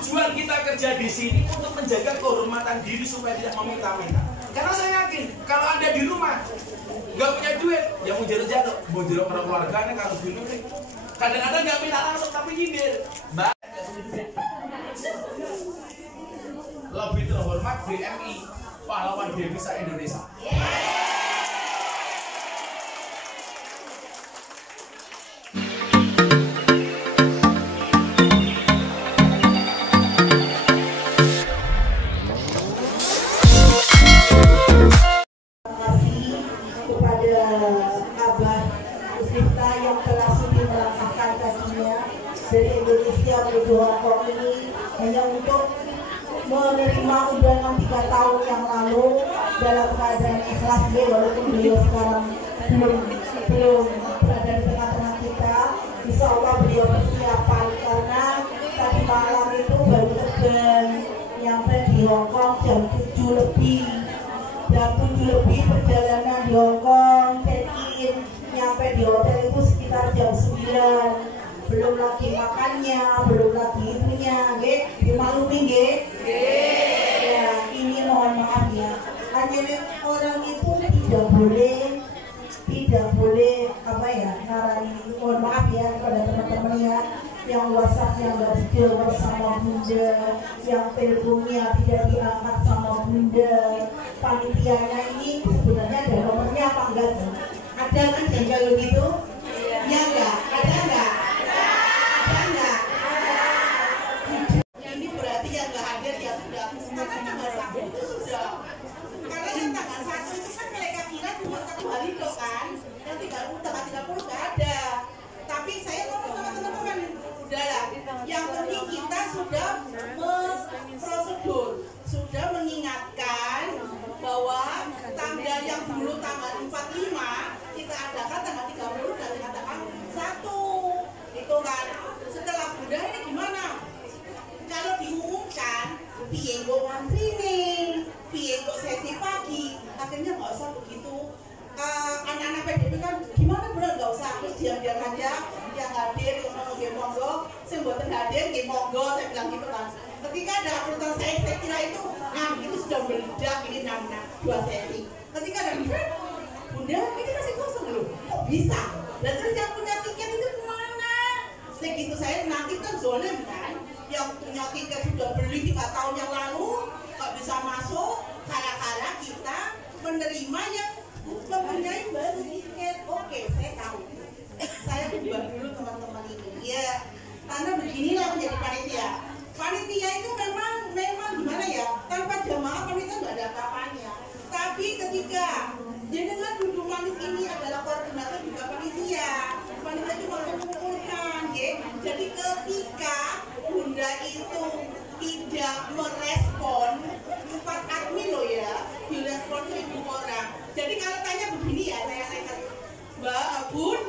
tujuan kita kerja di sini untuk menjaga kehormatan diri supaya tidak meminta-minta. Karena saya yakin kalau Anda di rumah nggak punya duit, ya mau jatuh-jatuh, mau jatuh orang keluarganya kalau dulu nih. Kadang-kadang nggak minta langsung tapi nyindir. Mbak, lebih terhormat BMI, pahlawan devisa Indonesia. Dari Indonesia menuju Hongkong ini hanya untuk menerima undangan 3 tahun yang lalu dalam keadaan ikhlas, walaupun beliau sekarang belum berada di tengah-tengah kita. Insya Allah beliau persiapan karena tadi malam itu baru terbang nyampe di Hongkong jam 7 lebih. Jam 7 lebih perjalanan di Hongkong, check-in, nyampe di hotel itu sekitar jam 9. Belum lagi makannya, belum lagi itunya, dimaklumi nggih? Ya, ini mohon maaf ya. Hanya orang itu tidak boleh apa ya, ngarani, mohon maaf ya kepada teman-teman ya, yang WhatsApp-nya nggak dijawab sama bunda, yang teleponnya tidak diangkat sama bunda. Panitianya ini sebenarnya ada nomornya apa enggak? Ada kan jengkel begitu? Ya enggak? Ada enggak? Ini berarti yang nggak hadir ya sudah. Karena tanggal 1 itu sudah. Karena yang tanggal 1 itu kan mereka kira cuma 1 hari loh kan. Yang tanggal 30 nggak ada. Tapi saya ngomong sama teman-teman, udahlah. Yang penting kita sudah prosedur, sudah mengingatkan bahwa tanggal yang dulu tanggal 45 kita adakan tanggal 30 dan dikatakan 1 itu kan. Setelah bunda ini gimana? Kalau diumumkan, piye kok ngantri nih, piye kok sesi pagi, akhirnya nggak usah begitu. Anak-anak PDP kan gimana bener nggak usah, terus diam-diam aja, yang hadir, yang mau monggo, yang buatan hadir, monggo, saya bilang gitu kan. Ketika ada uploadan saya kira itu, itu sudah meledak, ini 2 sesi. Ketika ada bunda, ini masih kosong loh, kok bisa? Dan terus yang punya tiket itu kemana? Segitu saya nanti kan zolim kan, yang punya tiket sudah beli 3 tahun yang lalu nggak bisa masuk, karena kita menerima yang mempunyai baru tiket. Oke, saya tahu, saya ubah dulu teman-teman ini ya, karena beginilah menjadi panitia. Panitia itu memang gimana ya, tanpa jamaah panitia nggak ada apa-apanya. Tapi ketika jenengan duduk manis ini adalah koordinator juga panitia itu mengumpulkan ya. Jadi ketika bunda itu tidak merespon 4 admin loh ya, direspon 1000 orang. Jadi kalau tanya begini ya, saya kata Mbak Bun,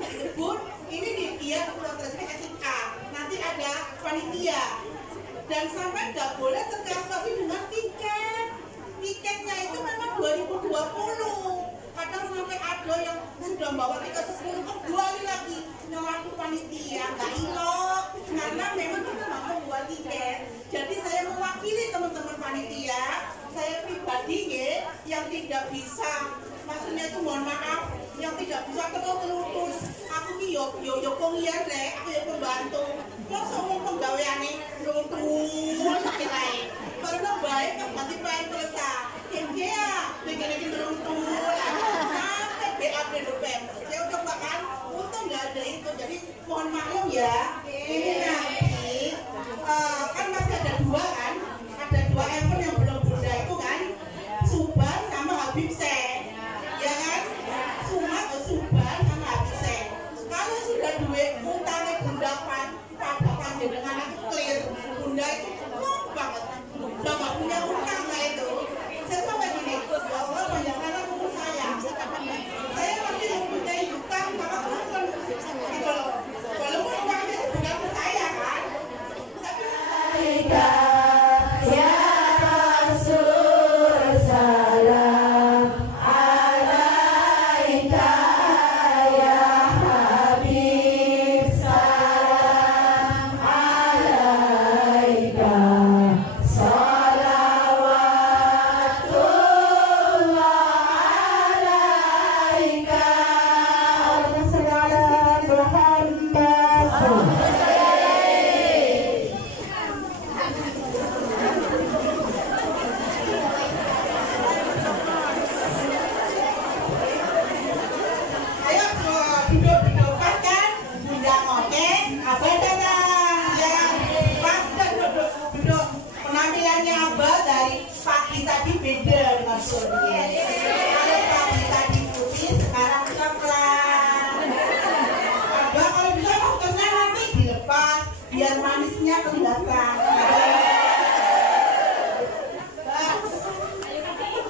ini dia kurang respect SIK, nanti ada panitia dan sampai nggak boleh terkalkulasi dengan tiketnya itu memang 2020. Kadang sampai ada yang sudah bawa tiket 10 kembali lagi nyelaku panitia, nggak ilok karena memang kita nggak mau buat tiket. Jadi saya mewakili teman-teman panitia, saya pribadi ya, yang tidak bisa, maksudnya itu mohon maaf, yang tidak bisa terus aku ki yo pengian rek, aku yo pembantu, masa mau penggaweane terus sakit lain karena baik kan ganti pengen selesai ya bikin terus sampai BAP DPM saya udah bahkan untung nggak ada itu. Jadi mohon maklum ya, ini nanti kan masih ada 2 kan, ada 2 event yang belum bunda itu kan, Suban sama Habib Sen ya kan, Suban sama Habib Sen. Kalau sudah duit utangnya bunda pada panjenengan itu clear, bunda itu lompat banget, udah gak punya utang lah itu. Saya sama gini, ya Allah panjangan umur saya masih mempunyai utang sama teman gitu loh, walaupun uangnya dengan Surya. Kalau tadi putih, sekarang coklat. Abah kalau bisa mau kena nanti dilepas, biar manisnya kelihatan.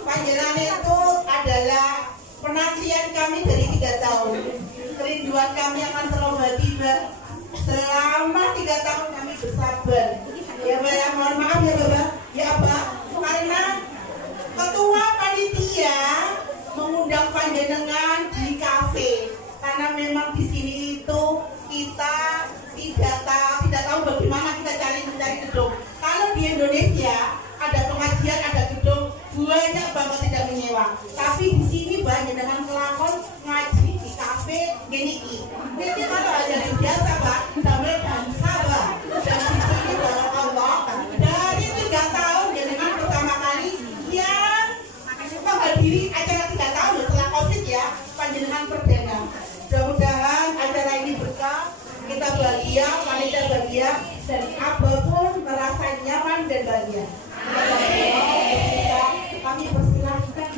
Panjenengan itu adalah penantian kami dari 3 tahun. Kerinduan kami akan terobati, Mbak. Selama 3 tahun kami bersabar. Ya, Mbak, ya, mohon maaf ya, Bapak. Ya, Pak, karena ketua panitia mengundang panjenengan di kafe. Karena memang di sini itu kita tidak tahu bagaimana kita mencari gedung. Kalau di Indonesia ada pengajian, ada gedung, banyak banget tidak menyewa. Tapi di sini banyak dengan kelakon ngaji di kafe gini. Jadi kalau ada yang biasa, Pak, damai dan sabar. Dan di sini bahwa Allah dari 3 tahun dengan pertama kali yang menghadiri acara 3 tahun setelah COVID ya, panjenengan perdana. Mudah-mudahan acara ini berkah, kita bahagia, panitia bahagia, dan apapun merasa nyaman dan bahagia. Kami persilahkan.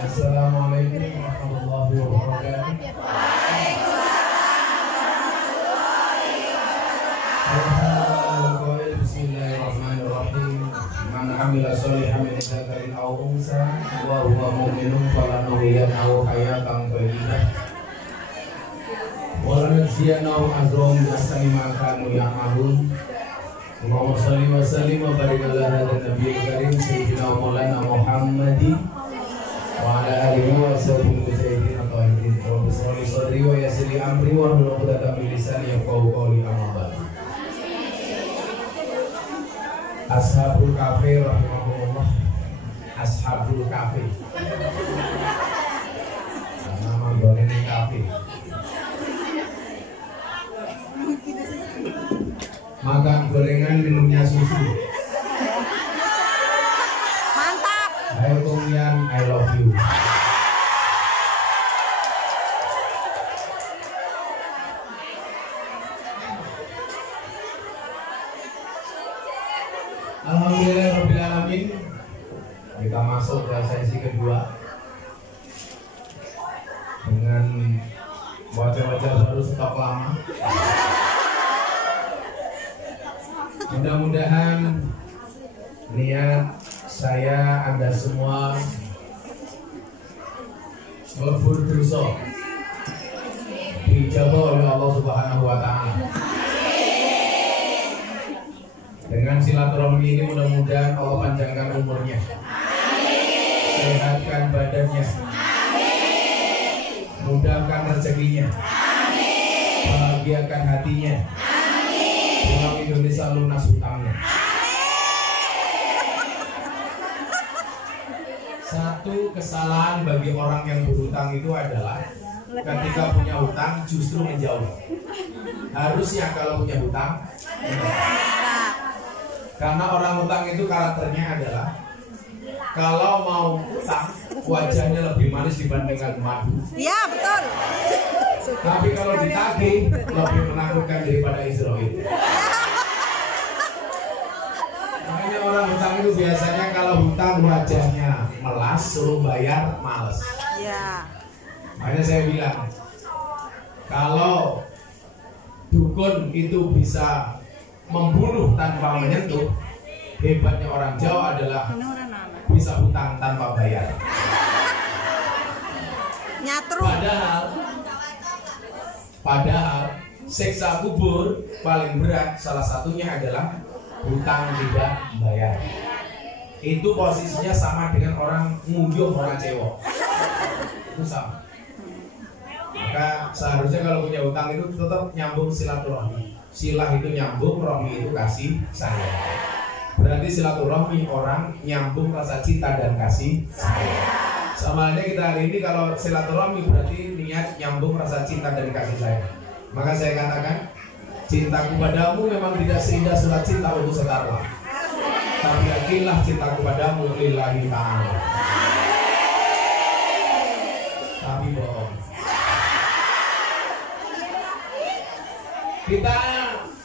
Assalamualaikum warahmatullahi wabarakatuh. Bismillahirrahmanirrahim. Man amila sholihan min dzakarin aw unsa wa huwa mu'minun falanuhyiyannahu hayatan thayyibah wa lanajziyannahu ajrahum bi ahsani ma kanu ya'malun. Allahumma shalli wa sallim wa barik ala hadzal nabiyil karim sayyidina maulana Muhammadin wa ala alihi wa sahbihi mujahidin at-tahirin. Wa bismillah sadri wa yassir amri wa hlul 'uqdatam min lisani yafqahu qawli. Amma ba'd. Ashabul kafe rahimahullah. Ashabul kafe. Nama ini kafe. Makan gorengan, minumnya susu. Mantap. Hai Komian, I love you. Alhamdulillahirrahmanirrahim. Kita masuk ke sesi kedua dengan wajah-wajah baru stok lama. Mudah-mudahan niat saya, Anda semua melebur dosa dijabah oleh Allah Subhanahu wa Ta'ala. Dengan silaturahmi ini mudah-mudahan Allah panjangkan umurnya, sehatkan badannya, mudahkan rezekinya, bahagiakan hatinya, pulang Indonesia lunas hutangnya. Satu kesalahan bagi orang yang berhutang itu adalah ketika punya hutang justru menjauh. Harusnya kalau punya hutang, karena orang hutang itu karakternya adalah kalau mau hutang wajahnya lebih manis dibandingkan madu. Iya betul. Tapi kalau ditagih lebih menakutkan daripada Israel. Makanya orang hutang itu biasanya kalau hutang wajahnya melas, suruh bayar males. Iya. Makanya saya bilang, kalau dukun itu bisa membunuh tanpa menyentuh, hebatnya orang Jawa adalah bisa hutang tanpa bayar. Nyatru. Padahal siksa kubur paling berat salah satunya adalah hutang tidak bayar. Itu posisinya sama dengan orang nguyuh orang cewek. Itu sama. Maka seharusnya kalau punya hutang itu tetap nyambung silaturahmi. Silah itu nyambung, rohmi itu kasih sayang. Berarti silaturahmi orang nyambung rasa cinta dan kasih sayang. Sama halnya kita hari ini kalau silaturahmi berarti niat nyambung rasa cinta dan kasih sayang. Maka saya katakan, cintaku padamu memang tidak seindah surat cinta untuk sekarang. Tapi yakinlah cinta kepadamu lillahi ta'ala. Tapi bohong. Kita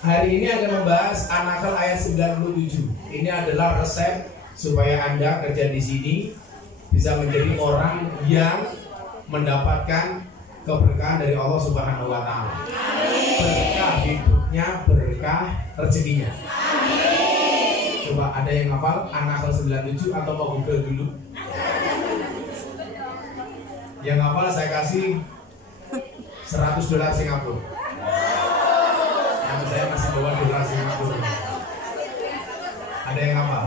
hari ini akan membahas An-Nahl ayat 97. Ini adalah resep supaya Anda kerja di sini bisa menjadi orang yang mendapatkan keberkahan dari Allah Subhanahu wa taala. Berkah hidupnya, berkah rezekinya. Coba ada yang hafal An-Nahl 97 atau mau Google dulu? Yang hafal saya kasih $100 Singapura. Nama saya masih bawa dolar Singapura. Ada yang hafal?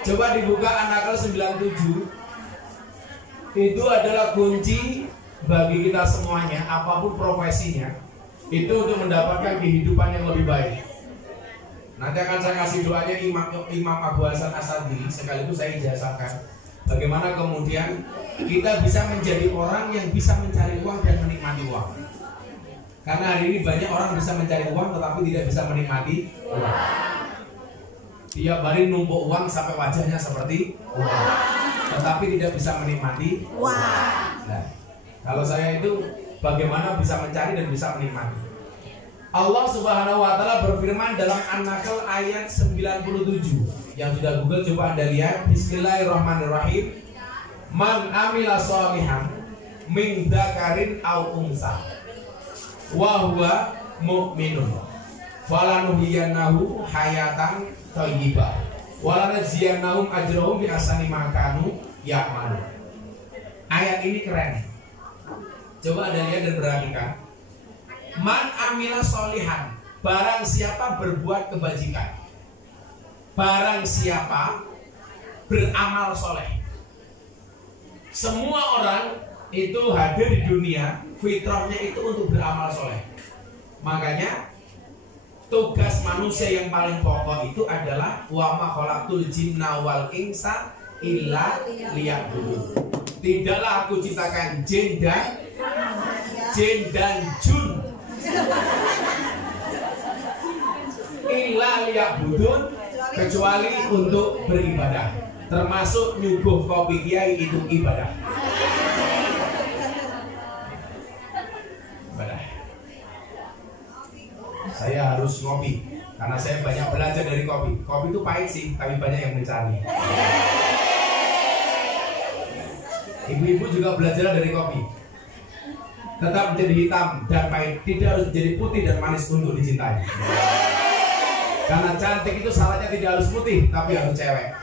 Coba dibuka An-Nahl 97. Itu adalah kunci bagi kita semuanya, apapun profesinya, itu untuk mendapatkan kehidupan yang lebih baik. Nanti akan saya kasih doanya Imam Abu Hasan Asadili, sekaligus saya ijazahkan bagaimana kemudian kita bisa menjadi orang yang bisa mencari uang dan menikmati uang. Karena hari ini banyak orang bisa mencari uang tetapi tidak bisa menikmati uang. Tiap hari numpuk uang sampai wajahnya seperti uang, tetapi tidak bisa menikmati uang. Nah, kalau saya itu bagaimana bisa mencari dan bisa menikmati. Allah Subhanahu wa taala berfirman dalam An-Nahl ayat 97. Yang sudah Google coba Anda lihat. Bismillahirrahmanirrahim. Man amila sholihan min dzakarin aw unsa wa huwa mu'minun falanuhyiyannahu hayatan thayyibah wa lanajziyannahum ajrahum bi ahsani ma kanu ya'malun. Ayat ini keren. Coba Anda lihat dan perhatikan. Man amila sholihan, barang siapa berbuat kebajikan, barang siapa beramal soleh. Semua orang itu hadir di dunia, fitrahnya itu untuk beramal soleh. Makanya tugas manusia yang paling pokok itu adalah wa ma khalaqtul jinna wal insa illa liya'budun. Tidaklah aku ciptakan jin dan jun illa liya'budun, kecuali untuk beribadah. Termasuk nyuguh kopi kiai itu ibadah. Ibadah. Saya harus ngopi karena saya banyak belajar dari kopi. Kopi itu pahit sih, tapi banyak yang mencari. Ibu-ibu juga belajar dari kopi. Tetap menjadi hitam dan pahit, tidak harus menjadi putih dan manis untuk dicintai. Karena cantik itu syaratnya tidak harus putih, tapi harus cewek.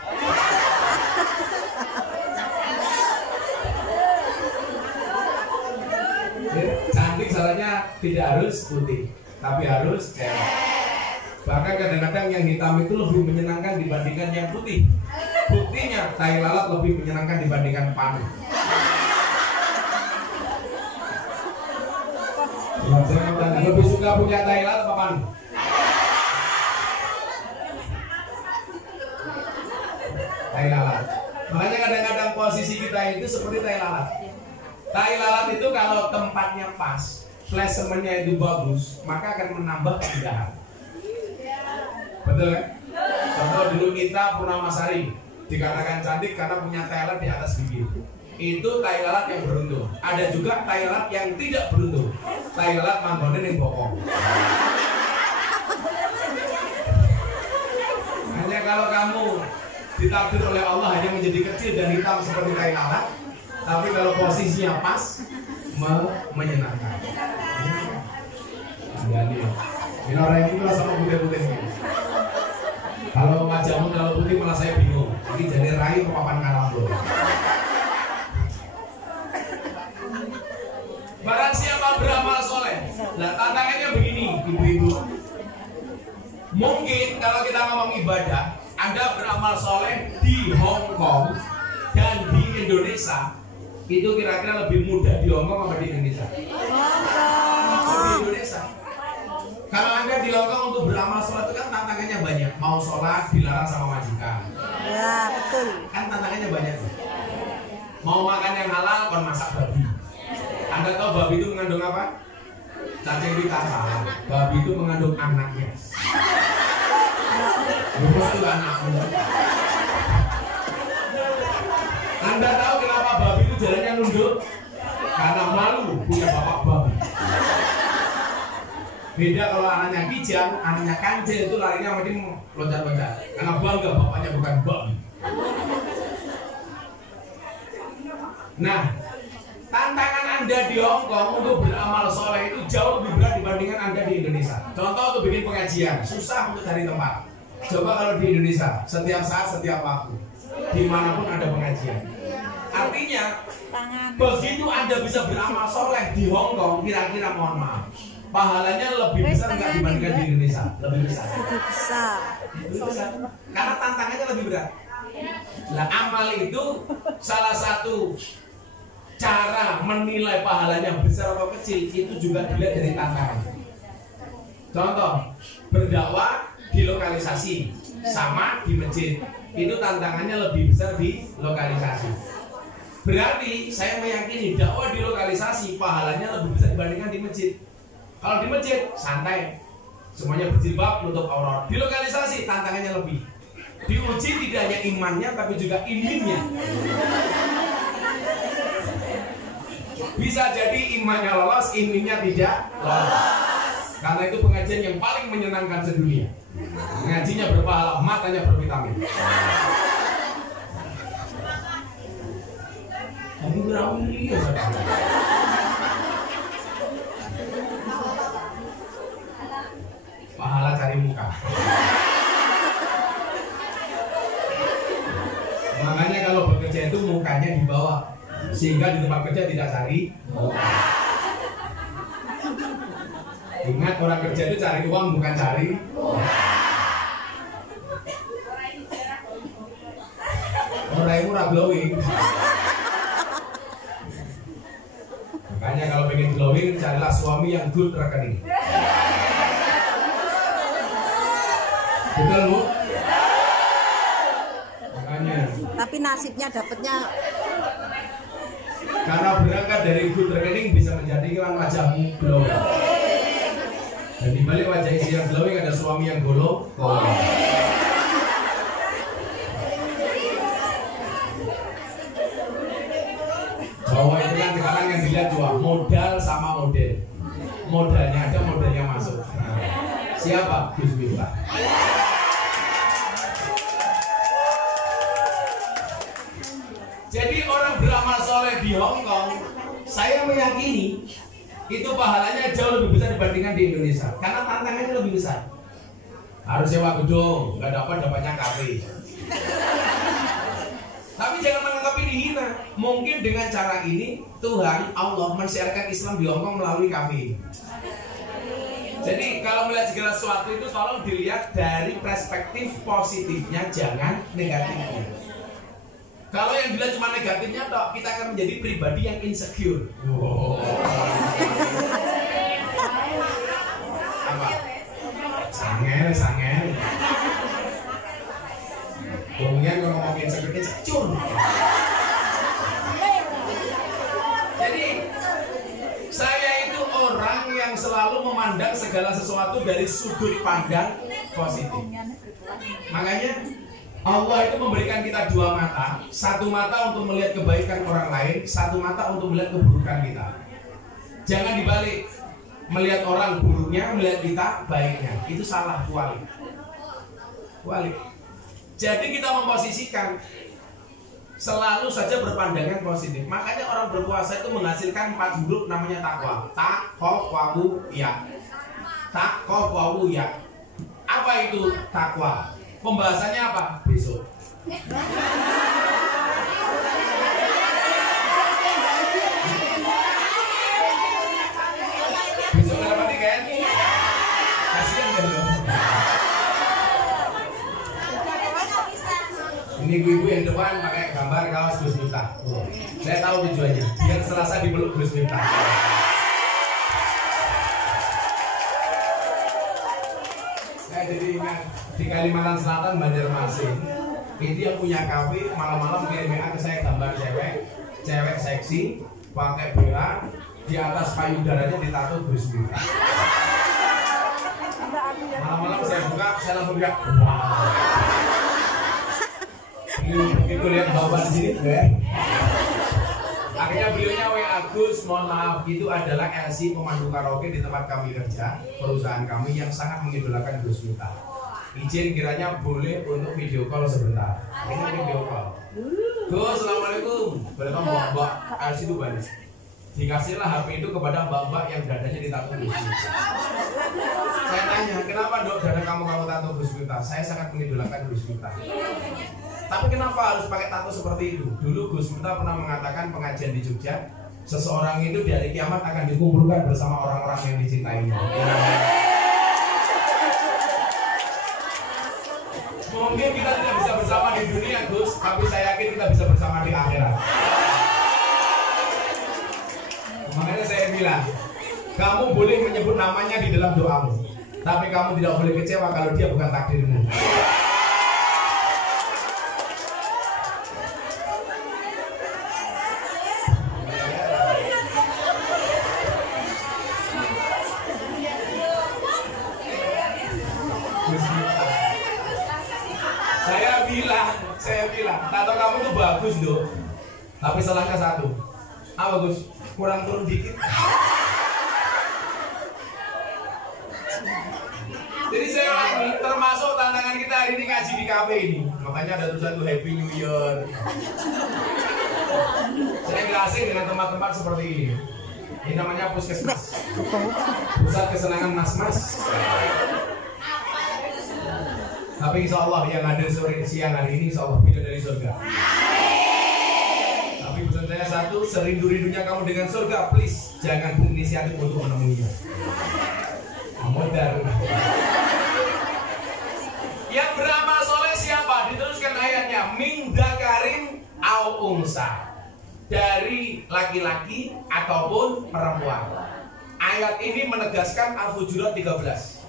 Cantik syaratnya tidak harus putih, tapi harus cewek. Bahkan kadang-kadang yang hitam itu lebih menyenangkan dibandingkan yang putih. Buktinya tai lalat lebih menyenangkan dibandingkan panu. Lebih suka punya tai lalat apa panu? Tai lalat. Makanya kadang-kadang posisi kita itu seperti tai lalat. Tai lalat itu kalau tempatnya pas, placementnya itu bagus, maka akan menambah keindahan. Betul kan? Contoh dulu kita Purnamasari dikatakan cantik karena punya tai lalat di atas gigi. Itu tai lalat yang beruntung. Ada juga tai lalat yang tidak beruntung. Tai lalat manggonen yang bokong. Hanya kalau kamu ditakdir oleh Allah hanya menjadi kecil dan hitam seperti tai lalat, tapi kalau posisinya pas menyenangkan. Jadi, ini orang itu lah sama putih-putih. Kalau majamu kalau putih malah saya bingung. Ini jadi rai ke papan karambol. Barang siapa beramal soleh. Nah tantangannya begini, ibu-ibu. Mungkin kalau kita ngomong ibadah, Anda beramal soleh di Hong Kong dan di Indonesia, itu kira-kira lebih mudah di Hong Kong atau di Indonesia? Di Indonesia. Kalau Anda di Hong Kong untuk beramal sholat itu kan tantangannya banyak. Mau sholat dilarang sama majikan. Ya betul. Kan tantangannya banyak. Mau makan yang halal kon masak babi. Anda tahu babi itu mengandung apa? Cacing di tanah. Babi itu mengandung anaknya. Lurus itu anakmu. Anda tahu kenapa babi itu jalannya nunduk? Karena malu punya bapak babi. Beda kalau anaknya kijang, anaknya kancil itu larinya mending loncat-loncat. Karena bangga bapaknya bukan babi. Nah, tantangan Anda di Hong Kong untuk beramal soleh itu jauh lebih berat dibandingkan Anda di Indonesia. Contoh untuk bikin pengajian, susah untuk cari tempat. Coba kalau di Indonesia, setiap saat, setiap waktu, dimanapun ada pengajian. Artinya, begitu Anda bisa beramal soleh di Hong Kong, kira-kira mohon maaf, pahalanya lebih besar nggak dibandingkan di Indonesia? Lebih besar. Lebih besar. Lebih besar. Karena tantangannya lebih berat. Nah, amal itu salah satu cara menilai pahalanya besar atau kecil itu juga dilihat dari tantangan. Contoh, berdakwah di lokalisasi sama di masjid, itu tantangannya lebih besar di lokalisasi. Berarti saya meyakini dakwah di lokalisasi pahalanya lebih besar dibandingkan di masjid. Kalau di masjid santai, semuanya berjilbab, nutup aurat. Di lokalisasi tantangannya lebih. Diuji tidak hanya imannya tapi juga ilmunya. Bisa jadi imannya lolos, ilmunya tidak lolos. Karena itu pengajian yang paling menyenangkan sedunia. Ngajinya berpahala, matanya bervitamin. Tapi berawiri ya saudara. Pahala cari muka. Makanya kalau bekerja itu mukanya dibawa, sehingga di tempat kerja tidak cari muka. Ingat, orang kerja itu cari uang bukan cari muka. Orang murah glowing. Makanya kalau pengen glowing, carilah suami yang good rekening. Betul Bu? Makanya. Tapi nasibnya dapatnya Karena berangkat dari good rekening bisa menjadikan wajahmu glowing. Dan di balik wajah istri yang glowing ada suami yang golong. Cowok itu kan sekarang yang dilihat cuma modal sama model. Modalnya ada, modelnya masuk. Nah, siapa? Gus Miftah. Jadi orang beramal soleh di Hong Kong, saya meyakini itu pahalanya jauh lebih besar dibandingkan di Indonesia. Karena tantangannya lebih besar. Harus sewa gedung, nggak dapatnya kafe. Tapi jangan menganggap ini hina. Mungkin dengan cara ini Tuhan Allah mensiarkan Islam di Hong Kong melalui kafe. Jadi kalau melihat segala sesuatu itu tolong dilihat dari perspektif positifnya, jangan negatifnya. Kalau yang dilihat cuma negatifnya, toh kita akan menjadi pribadi yang insecure. Apa? Sangel. Kemudian kalau ngomong insecure, insecure. Jadi saya itu orang yang selalu memandang segala sesuatu dari sudut pandang positif. Makanya Allah itu memberikan kita dua mata. Satu mata untuk melihat kebaikan orang lain, satu mata untuk melihat keburukan kita. Jangan dibalik. Melihat orang buruknya, melihat kita baiknya. Itu salah, kualik. Jadi kita memposisikan selalu saja berpandangan positif. Makanya orang berpuasa itu menghasilkan 4 huruf namanya takwa. Taqwa-wu-ya. Taqwa-wu-ya. Apa itu takwa? Pembahasannya apa? Besok. Besok ada apa nih kan? Kasian kan lo. Ini ibu-ibu yang depan pakai gambar kaos Gus Miftah. Saya tahu tujuannya. Biar Selasa dipeluk Gus Miftah. Saya jadi ingat di Kalimantan Selatan, Banjarmasin, itu yang punya kafe malam-malam kirim WA ke saya gambar cewek seksi pakai BH, di atas payudaranya ditato Gus Miftah. Malam-malam saya buka, saya langsung bilang, wah. Begitu lihat bapak di sini, akhirnya beliaunya Agus, mohon maaf, itu adalah LC pemandu karaoke di tempat kami kerja, perusahaan kami yang sangat mengidolakan Gus Miftah. Izin kiranya boleh untuk video call sebentar. Ini video call. Gus, assalamualaikum. Boleh kamu mbak LC itu banyak. Dikasihlah HP itu kepada mbak-mbak yang dadanya ditato Gus Miftah. Saya tanya, kenapa dok dada kamu tato Gus Miftah? Saya sangat mengidolakan Gus Miftah. Tapi kenapa harus pakai tato seperti itu? Dulu Gus Miftah pernah mengatakan pengajian di Jogja, seseorang itu di hari kiamat akan dikumpulkan bersama orang-orang yang dicintainya. Mungkin kita tidak bisa bersama di dunia Gus, tapi saya yakin kita bisa bersama di akhirat. Makanya saya bilang, kamu boleh menyebut namanya di dalam doamu, tapi kamu tidak boleh kecewa kalau dia bukan takdirmu. Saya bilang, tato kamu itu bagus dong, tapi salahnya satu. Apa Gus? Kurang turun dikit. Jadi saya termasuk tantangan kita hari ini ngaji di kafe ini. Makanya ada tulisan tuh Happy New Year. Saya nggak asing dengan tempat-tempat seperti ini. Ini namanya puskesmas, pusat kesenangan mas-mas. Tapi insya Allah yang ada sore siang hari ini insya Allah pindah dari surga. Tapi pesan saya satu, serindu-rindunya kamu dengan surga, please jangan berinisiatif untuk menemuinya. Modal. Yang beramal soleh siapa? Diteruskan ayatnya, min dzakarin au unsa, dari laki-laki ataupun perempuan. Ayat ini menegaskan Al-Hujurat 13.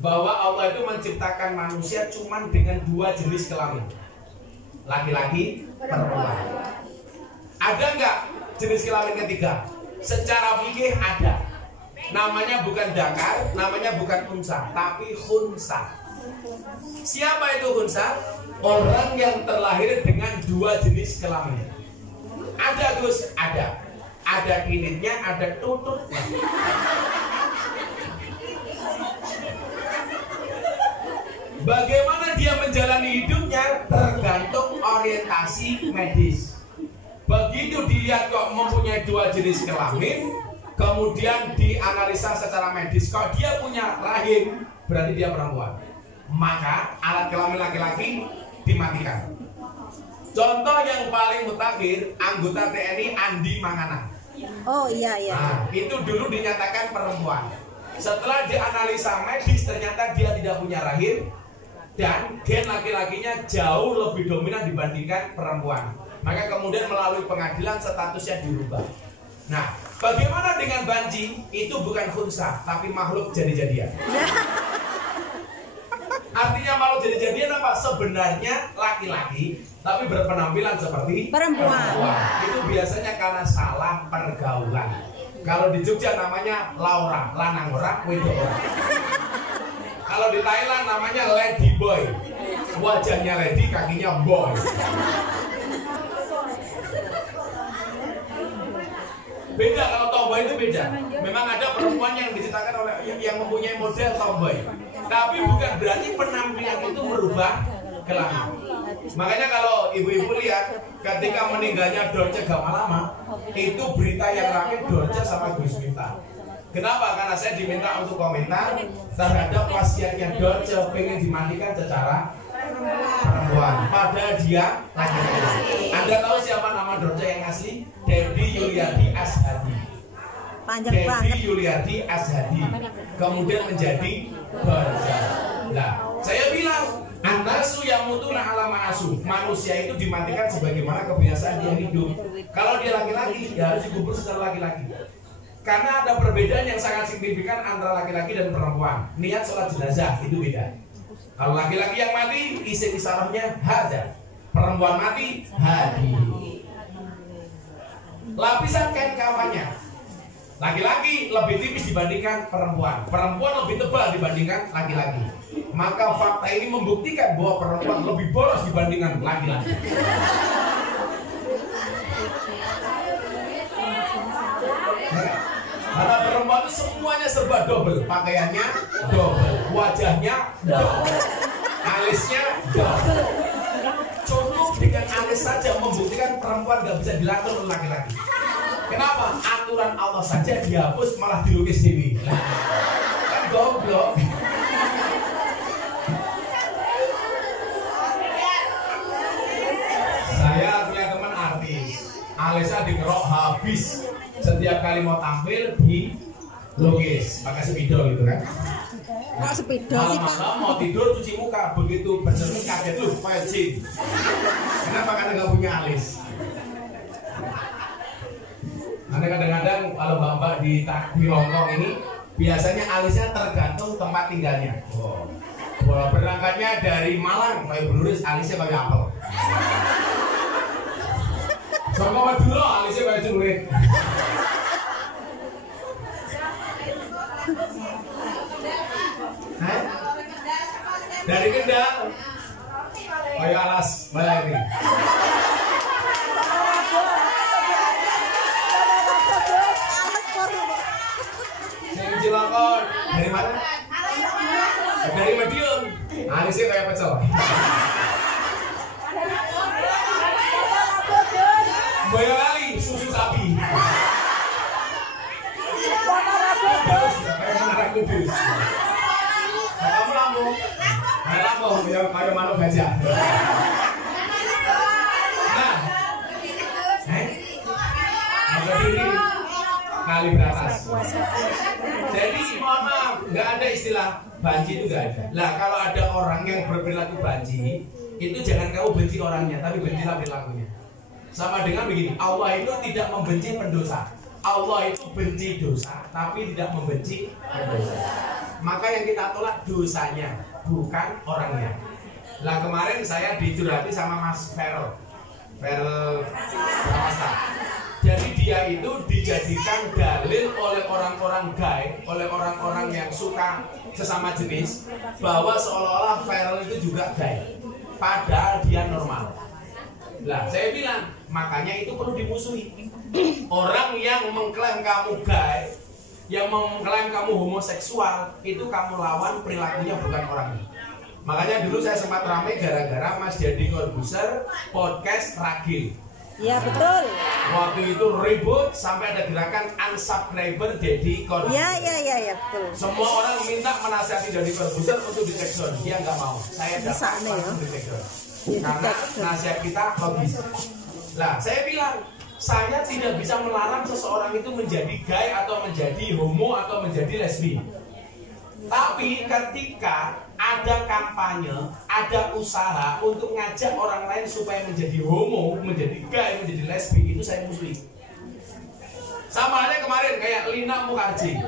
Bahwa Allah itu menciptakan manusia cuma dengan dua jenis kelamin, laki-laki, perempuan. Ada nggak jenis kelamin ketiga? Secara fikih ada. Namanya bukan dakar, namanya bukan unsa, tapi khunsa. Siapa itu khunsa? Orang yang terlahir dengan dua jenis kelamin. Ada Gus, ada. Ada kilitnya, ada tututnya. Bagaimana dia menjalani hidupnya tergantung orientasi medis. Begitu dilihat kok mempunyai dua jenis kelamin, kemudian dianalisa secara medis, kok dia punya rahim, berarti dia perempuan. Maka alat kelamin laki-laki dimatikan. Contoh yang paling mutakhir, anggota TNI Andi Mangana. Oh iya. Nah, itu dulu dinyatakan perempuan. Setelah dianalisa medis ternyata dia tidak punya rahim dan gen laki-lakinya jauh lebih dominan dibandingkan perempuan. Maka kemudian melalui pengadilan statusnya dirubah. Nah, bagaimana dengan Banji? Itu bukan khunsa, tapi makhluk jadi-jadian. Artinya makhluk jadi-jadian apa? Sebenarnya laki-laki, tapi berpenampilan seperti perempuan. Itu biasanya karena salah pergaulan. Kalau di Jogja namanya Laura, lanang ora, wedok ora. Kalau di Thailand namanya lady boy. Wajahnya lady, kakinya boy. Beda, kalau tomboy itu beda. Memang ada perempuan yang diciptakan oleh yang mempunyai model tomboy. Tapi bukan berarti penampilan itu merubah kelamin. Makanya kalau ibu-ibu lihat ketika meninggalnya Dorce Gamalama, itu berita yang rame Dorce sama Gus Miftah. Kenapa? Karena saya diminta untuk komentar terhadap wasiatnya Dorce pengen dimandikan secara perempuan, padahal dia laki-laki. Anda tahu siapa nama Dorce yang asli? Debbie Yuliarti Ashadi. Debbie Yuliarti Ashadi. Kemudian menjadi Dorce. Nah, saya bilang Anasu yang mutuna ala ma'asu. Manusia itu dimatikan sebagaimana kebiasaan dia hidup. Kalau dia laki-laki, ya harus dikubur secara laki-laki. Karena ada perbedaan yang sangat signifikan antara laki-laki dan perempuan. Niat sholat jenazah itu beda. Kalau laki-laki yang mati, isim isarahnya hada. Perempuan mati, hadi. Lapisan kain kafannya. Laki-laki lebih tipis dibandingkan perempuan. Perempuan lebih tebal dibandingkan laki-laki. Maka fakta ini membuktikan bahwa perempuan lebih boros dibandingkan laki-laki. Karena perempuan itu semuanya serba double. Pakaiannya double, wajahnya double, alisnya double. Cukup dengan alis saja membuktikan perempuan gak bisa dilakukan oleh laki-laki. Kenapa? Aturan Allah saja dihapus malah dilukis dewi. Kan goblok. Saya punya teman artis, alisnya dikerok habis. Setiap kali mau tampil di lukis pakai spidol gitu kan. Kok spidol sih, Pak? Malam mau tidur cuci muka, begitu bercermin kaget lu kayak jin. Kenapa? Karena nggak punya alis. Karena kadang-kadang kalau mbak-mbak di Hongkong ini biasanya alisnya tergantung tempat tinggalnya. Kalau berangkatnya dari Malang kayak Bluris, alisnya kayak apel. Songko Madura alisnya kayak celurit. Dari Kendal kayak alas balai ini. Cilokon dari mana? Dari Madiun. Alisnya kayak pecel. Boyolali susu sapi. Kayak Menara Kudus. Kamu lambung. Kayak lambung kayak manuk gajah. Nah, berdiri kali beratas. Jadi mohon maaf, nggak ada istilah banci itu nggak ada. Lah kalau ada orang yang berperilaku banci, itu jangan kamu benci orangnya, tapi bencilah perilakunya. Sama dengan begini, Allah itu tidak membenci pendosa. Allah itu benci dosa, tapi tidak membenci pendosa. Maka yang kita tolak dosanya, bukan orangnya. Lah kemarin saya dicurhati sama Mas Ferel Ramasta. Jadi dia itu dijadikan dalil oleh orang-orang gay, oleh orang-orang yang suka sesama jenis, bahwa seolah-olah Ferel itu juga gay, padahal dia normal. Lah saya bilang, makanya itu perlu dimusuhi. Orang yang mengklaim kamu gay, yang mengklaim kamu homoseksual, itu kamu lawan perilakunya, bukan orangnya. Makanya dulu saya sempat ramai gara-gara Mas Deddy Corbuzier podcast Ragil. Iya betul. Waktu itu ribut sampai ada gerakan unsubscriber Deddy Corbuzier. Iya betul. Semua orang minta menasihati Deddy Corbuzier untuk di take down. Dia nggak mau. Saya dapat langsung di take down. Karena nasihat kita logis. Nah, saya bilang, saya tidak bisa melarang seseorang itu menjadi gay atau menjadi homo atau menjadi lesbi. Tapi ketika ada kampanye, ada usaha untuk ngajak orang lain supaya menjadi homo, menjadi gay, menjadi lesbi, itu saya musuhi. Sama halnya kemarin kayak Lina Mukherjee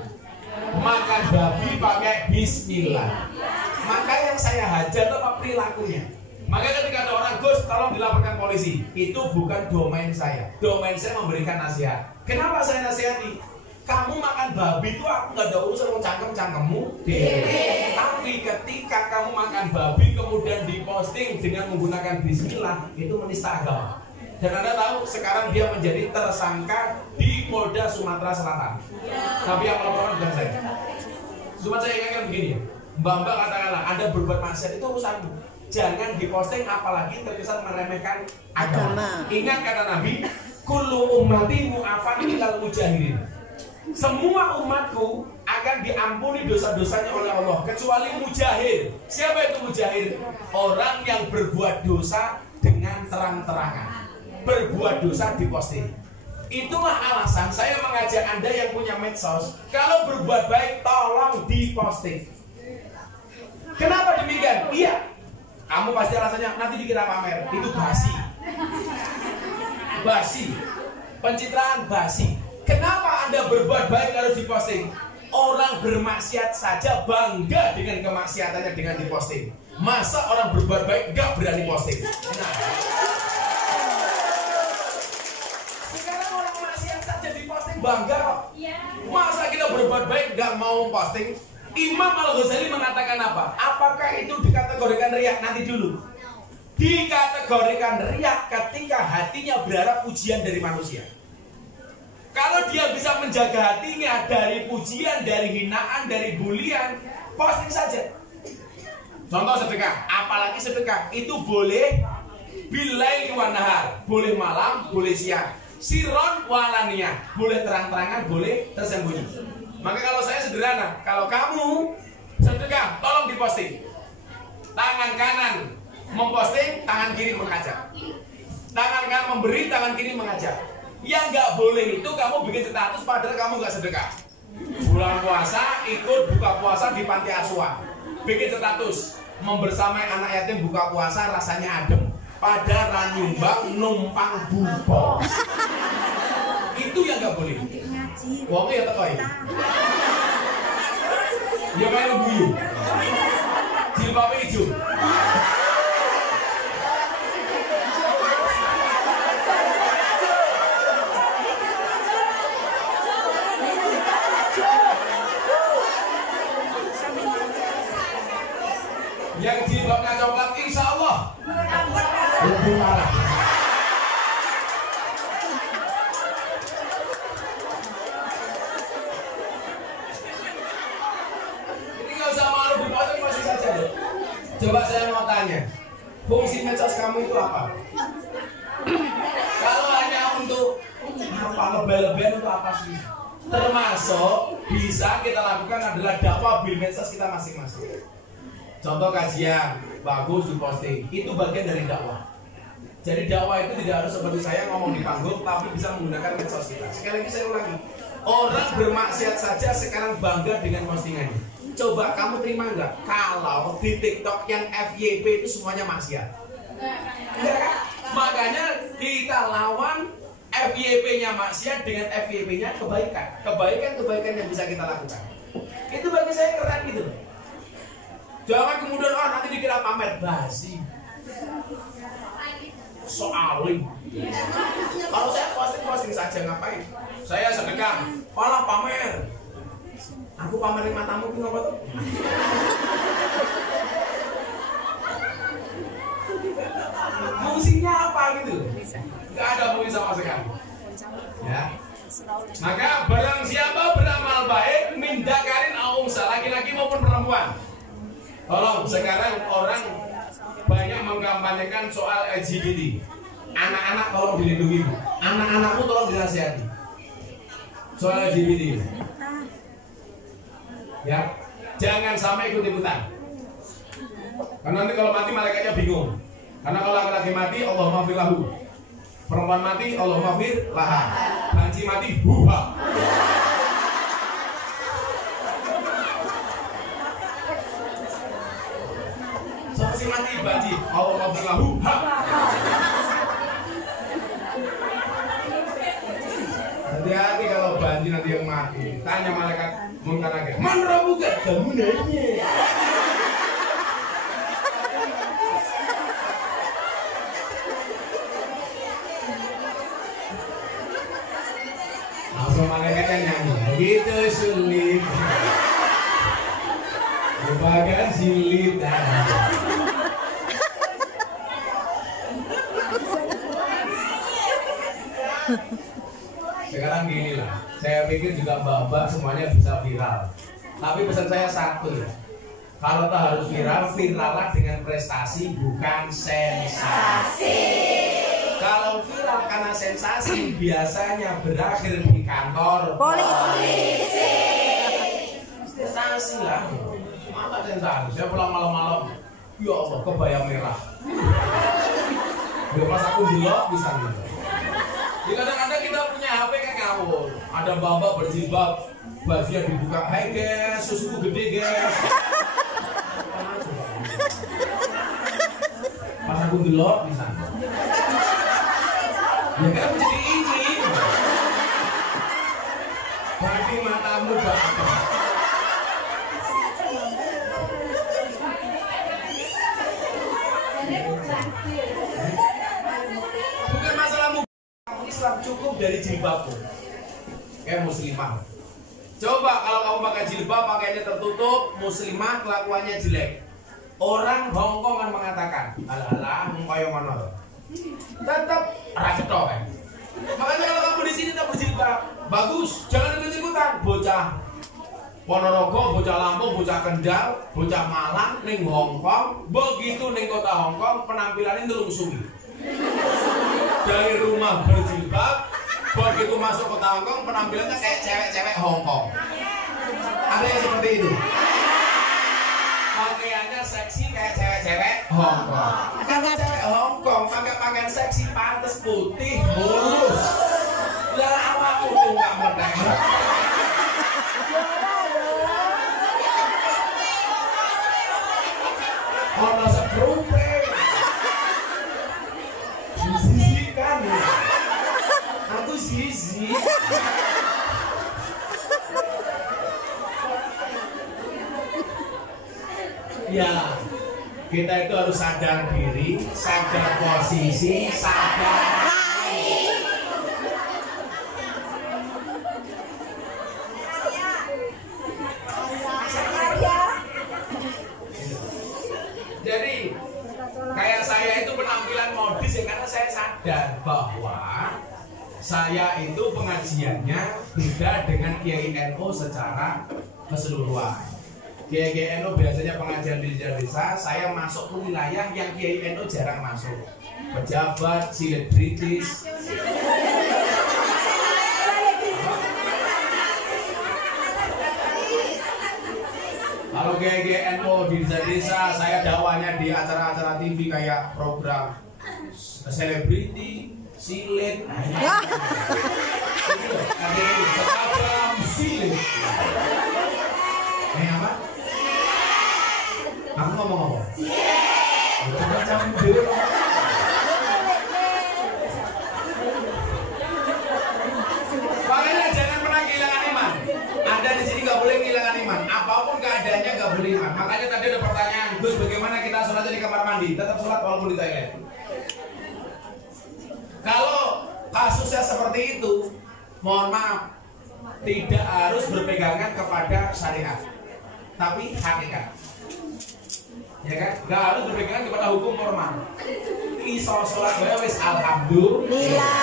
makan babi pakai bismillah. Maka yang saya hajar itu apa? Perilakunya. Maka ketika ada orang, Gus, tolong dilaporkan polisi, itu bukan domain saya. Domain saya memberikan nasihat. Kenapa saya nasihati? Kamu makan babi itu aku nggak ada urusan mau cangkem-cangkemmu. Tapi ketika kamu makan babi kemudian diposting dengan menggunakan bismillah, itu menista agama. Dan Anda tahu sekarang dia menjadi tersangka di Polda Sumatera Selatan. Tapi yang melaporkan bukan saya. Cuma saya ingatkan begini, Mbak-mbak katakanlah Anda berbuat maksiat itu urusanmu. Jangan diposting apalagi terkesan meremehkan agama. Ingat kata Nabi, kullu ummati mu'afan ilal mujahirin. Semua umatku akan diampuni dosa-dosanya oleh Allah kecuali mujahir. Siapa itu mujahir? Orang yang berbuat dosa dengan terang-terangan, berbuat dosa diposting. Itulah alasan saya mengajak Anda yang punya medsos, kalau berbuat baik tolong diposting. Kenapa demikian? Iya, kamu pasti rasanya nanti dikira pamer. Itu basi, pencitraan basi. Kenapa Anda berbuat baik harus diposting? Orang bermaksiat saja bangga dengan kemaksiatannya dengan diposting. Masa orang berbuat baik gak berani posting? Nah, sekarang orang maksiat saja diposting bangga kok. Masa kita berbuat baik nggak mau posting? Imam Al-Ghazali mengatakan apa? Apakah itu dikategorikan riak? Nanti dulu. Dikategorikan riak ketika hatinya berharap pujian dari manusia. Kalau dia bisa menjaga hatinya dari pujian, dari hinaan, dari bulian, posting saja. Contoh sedekah, apalagi sedekah itu boleh bilail wa nahar, boleh malam, boleh siang. Sirron walania, boleh terang-terangan, boleh tersembunyi. Maka kalau saya sederhana, kalau kamu sedekah, tolong diposting. Tangan kanan memposting, tangan kiri mengajak. Tangan kanan memberi, tangan kiri mengajak. Yang nggak boleh itu kamu bikin status padahal kamu nggak sedekah. Bulan puasa ikut buka puasa di panti asuhan, bikin status membersamai anak yatim buka puasa rasanya adem. Pada nyumbang numpang bubos. Itu yang nggak boleh. Wong ya teko ya. Ya main guyu. Jilbabe ijo. Yang jilbabnya coklat insya Allah lebih parah. Ini nggak usah malu diposting, posting saja deh. Coba saya mau tanya, fungsi medsos kamu itu apa? Kalau hanya untuk apa, lebih-lebih untuk apa sih? Termasuk bisa kita lakukan adalah dakwah bil medsos kita masing-masing. Contoh kajian bagus diposting, itu bagian dari dakwah. Jadi dakwah itu tidak harus seperti saya ngomong di panggung, tapi bisa menggunakan medsos kita. Sekali lagi saya ulangi, orang bermaksiat saja sekarang bangga dengan postingannya. Coba kamu terima nggak kalau di TikTok yang FYP itu semuanya maksiat? Enggak kan? Makanya kita lawan FYP-nya maksiat dengan FYP-nya kebaikan. Kebaikan yang bisa kita lakukan. Itu bagi saya keren gitu. Jangan kemudian nanti dikira pamer basi. Soalim. Kalau saya posting saja ngapain? Saya sedekah, malah pamer. Aku pamerin matamu itu apa tuh? Fungsinya apa gitu? Gak ada fungsi sama sekali. Ya. Maka barang siapa beramal baik, min dzakarin aw unsa, laki-laki maupun perempuan. Tolong, sekarang orang banyak mengkampanyekan soal LGBT. Anak-anak tolong dilindungi, anak-anakmu tolong dinasihati soal LGBT. Ya, jangan sampai ikut-ikutan. Karena nanti kalau mati malaikatnya bingung. Karena kalau laki-laki mati, Allahumma fir lahu. Perempuan mati, Allahumma fir laha. Banci mati, buha. Sampai mati banci, Allahumma fir lahu. Hati-hati kalau banci nanti yang mati. Tanya malaikat mungkar nakir. Man rabbuka? Kamu nanya. Langsung malaikatnya nyanyi. Begitu sulit. Lupakan silit. Sekarang gini lah, saya pikir juga mbak-mbak semuanya bisa viral. Tapi pesan saya satu ya, kalau tak harus viral, virallah dengan prestasi bukan sensasi. Kalau viral karena sensasi biasanya berakhir di kantor polisi. Sensasi lah, mata sensasi. Saya pulang malam-malam, ya Allah kebaya merah. Ya pas aku dilok bisa gitu. Di kadang-kadang kita punya HP kan ngawur. Ada mbak-mbak berjilbab, bajunya dibuka. Hai guys, susuku gede guys. Pas aku gelok di sana. Ya kan aku jadi ini. Tapi matamu bakal. Bukan masalahmu. Islam cukup dari jilbabmu. kayak muslimah. Coba kalau kamu pakai jilbab, pakainya tertutup, muslimah, kelakuannya jelek. Orang Hongkong kan mengatakan, alah, kaya mana? Tetap rakyat kan. Makanya kalau kamu di sini tetap berjilbab, bagus. Jangan ikut-ikutan. Bocah Ponorogo, bocah Lampung, bocah Kendal, bocah Malang, ning Hongkong. Begitu ning kota Hongkong, penampilannya telung sungi. Dari rumah berjilbab, begitu masuk kota Hongkong, penampilannya kayak cewek-cewek Hongkong. Ada yang seperti itu. Pakaiannya seksi kayak cewek-cewek Hongkong. Kalau cewek Hongkong pakai pakaian seksi, pantas putih, mulus. Lah awakmu tuh nggak merdek. Ono sekrupe. Sisi kan. Aku sisi. Ya, kita itu harus sadar diri, sadar posisi, sadar. Jadi, kayak saya itu penampilan modis ya karena saya sadar bahwa saya itu pengajiannya beda dengan Kiai NU secara keseluruhan. Kiai NU biasanya pengajian di desa, saya masuk ke wilayah yang Kiai NU jarang masuk. Pejabat, selebritis. Kalau Kiai NU di desa, saya dakwahnya di acara-acara TV kayak program selebriti, silet. Program silet. Apa? Aku ngomong-ngomong. Makanya jangan pernah kehilangan iman. Anda di sini nggak boleh kehilangan iman. Apapun keadaannya nggak boleh iman. Makanya tadi ada pertanyaan, Gus, bagaimana kita sholatnya di kamar mandi? Tetap sholat walaupun di toilet. Kalau kasusnya seperti itu, mohon maaf, tidak harus berpegangan kepada syariat, tapi hakikat. Ya kan? Gak harus berpegangan kepada hukum formal. Iso sholat wis alhamdulillah.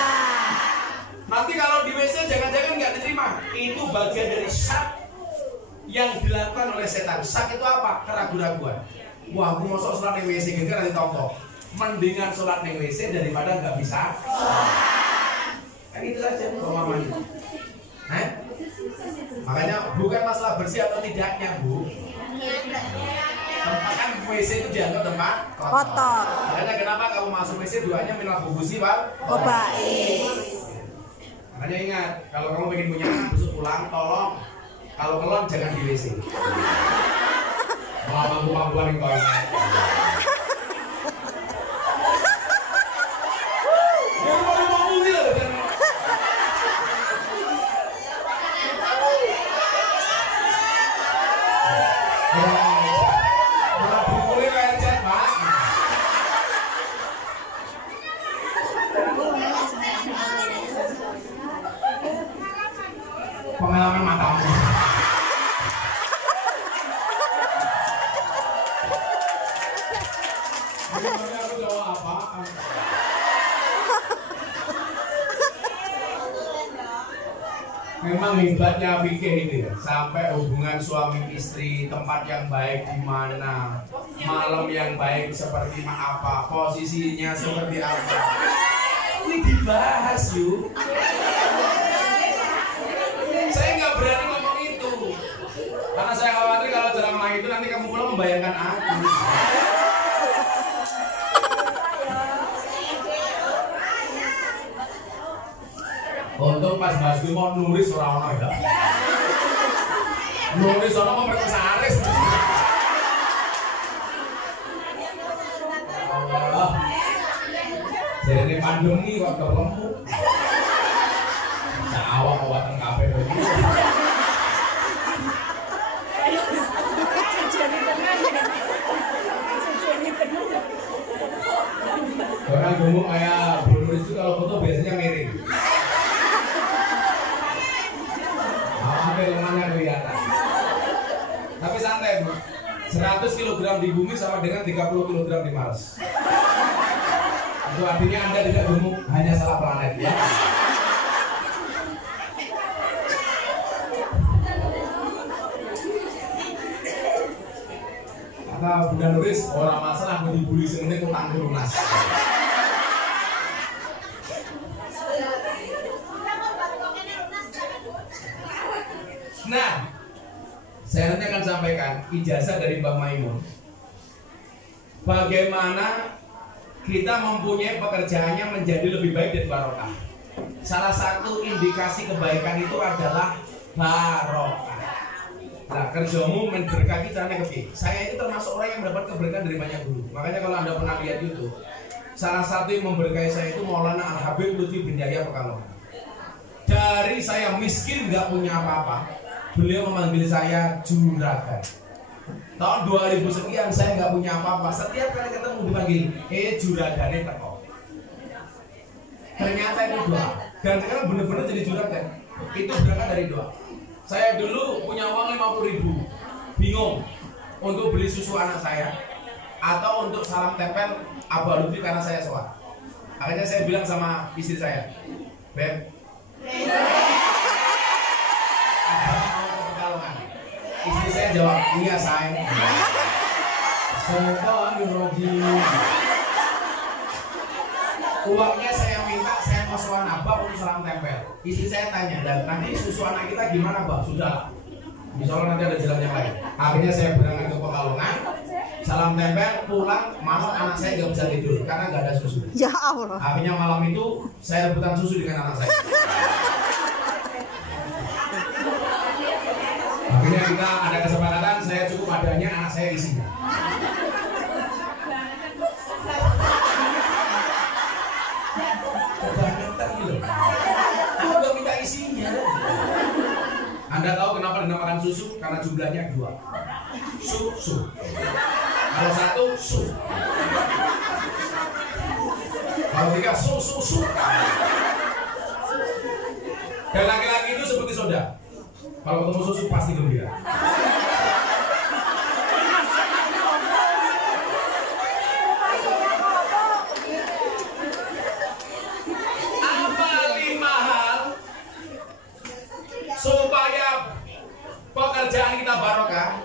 Nanti kalau di WC jangan-jangan nggak diterima. Itu bagian dari syak yang dilakukan oleh setan. Syak itu apa? Keraguan-raguan. Wah, aku mau sholat di WC gara-gara ditonton. Mendingan sholat di WC daripada nggak bisa. Kan itu saja pemahamannya. Makanya bukan masalah bersih atau tidaknya, Bu. Tempat kan WC itu dianggap tempat kotor. Makanya kenapa kamu masuk WC doanya minal bubusi wal khaba'is. Makanya ingat, kalau kamu pengen punya anak besok pulang, tolong kalau kelon jangan di WC. Malah mampu-mampuan yang toilet. Pengalaman matamu. Aku jawab apa? Memang hebatnya fikih ini ya. Sampai hubungan suami istri, tempat yang baik di mana, malam yang baik seperti apa, posisinya seperti apa. Ini dibahas yuk. Saya nggak berani ngomong itu karena saya khawatir kalau ceramah itu nanti kamu pulang membayangkan aku. Untung pas bahas gue mau nulis orang-orang ya. Nulis orang mau berkesaris. Jadi pandemi kok ketemu. Awak buatan kafe begitu. Orang gemuk kayak Bruno itu kalau foto biasanya miring. sampai lemahnya kelihatan. Tapi santai Bu, 100 kg di bumi sama dengan 30 kg di Mars. Itu artinya Anda tidak gemuk, hanya salah planet ya. Kata Bunda Nuris, orang masalah aku dibully semenit utang lunas. Nah, saya nanti akan sampaikan ijazah dari Mbak Maimun. Bagaimana kita mempunyai pekerjaannya menjadi lebih baik dan barokah. Salah satu indikasi kebaikan itu adalah barokah. Nah, kerjamu memberkahi caranya kepi. Saya itu termasuk orang yang mendapat keberkahan dari banyak guru. Makanya kalau Anda pernah lihat YouTube, salah satu yang memberkahi saya itu Maulana Al-Habib Lutfi bin Yahya Pekalongan. Dari saya miskin nggak punya apa-apa, beliau memanggil saya juragan. Tahun 2000 sekian saya nggak punya apa-apa. Setiap kali ketemu dipanggil, juragane teko. Ternyata itu doa. Dan sekarang benar-benar jadi juragan. Itu berangkat dari doa. Saya dulu punya uang 50.000, bingung untuk beli susu anak saya atau untuk salam tempel Abah Lutfi karena saya sholat. Akhirnya saya bilang sama istri saya, Beb, istri saya jawab, iya sayang. Uangnya saya minta, saya mau soal Abah untuk salam tempel. Istri saya tanya, dan nanti susu anak kita gimana Mbak? Sudah, misalnya nanti ada jalan yang lain. Akhirnya saya berangkat ke Pekalongan, salam tempel, pulang, malam anak saya nggak bisa tidur karena nggak ada susu. Ya Allah. Akhirnya malam itu saya rebutan susu dengan anak saya. Akhirnya kita ada kesepakatan, saya cukup adanya, anak saya isinya. Kebangetan gitu. Aku udah minta isinya. Anda tahu kenapa dinamakan susu? Karena jumlahnya 2. Susu. Kalau 1 su. Kalau 3 su. Dan laki-laki itu seperti soda. Kalau ketemu susu pasti gembira. Apa 5 hal supaya pekerjaan kita barokah?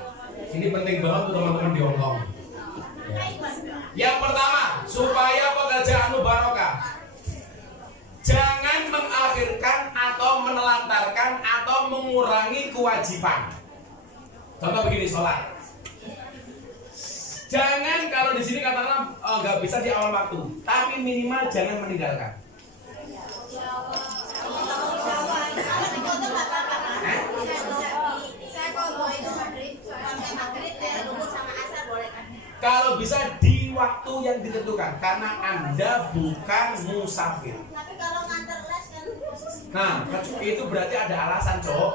Ini penting banget untuk teman-teman di Hong Kong. Yang pertama, supaya pekerjaanmu barokah, jangan mengakhirkan atau menelantarkan atau mengurangi kewajiban. Contoh begini, sholat. Jangan kalau di sini katakanlah nggak bisa di awal waktu, tapi minimal jangan meninggalkan. Kalau bisa di waktu yang ditentukan, karena Anda bukan musafir. Tapi kalau nganter les kan. Nah, itu berarti ada alasan, Cok.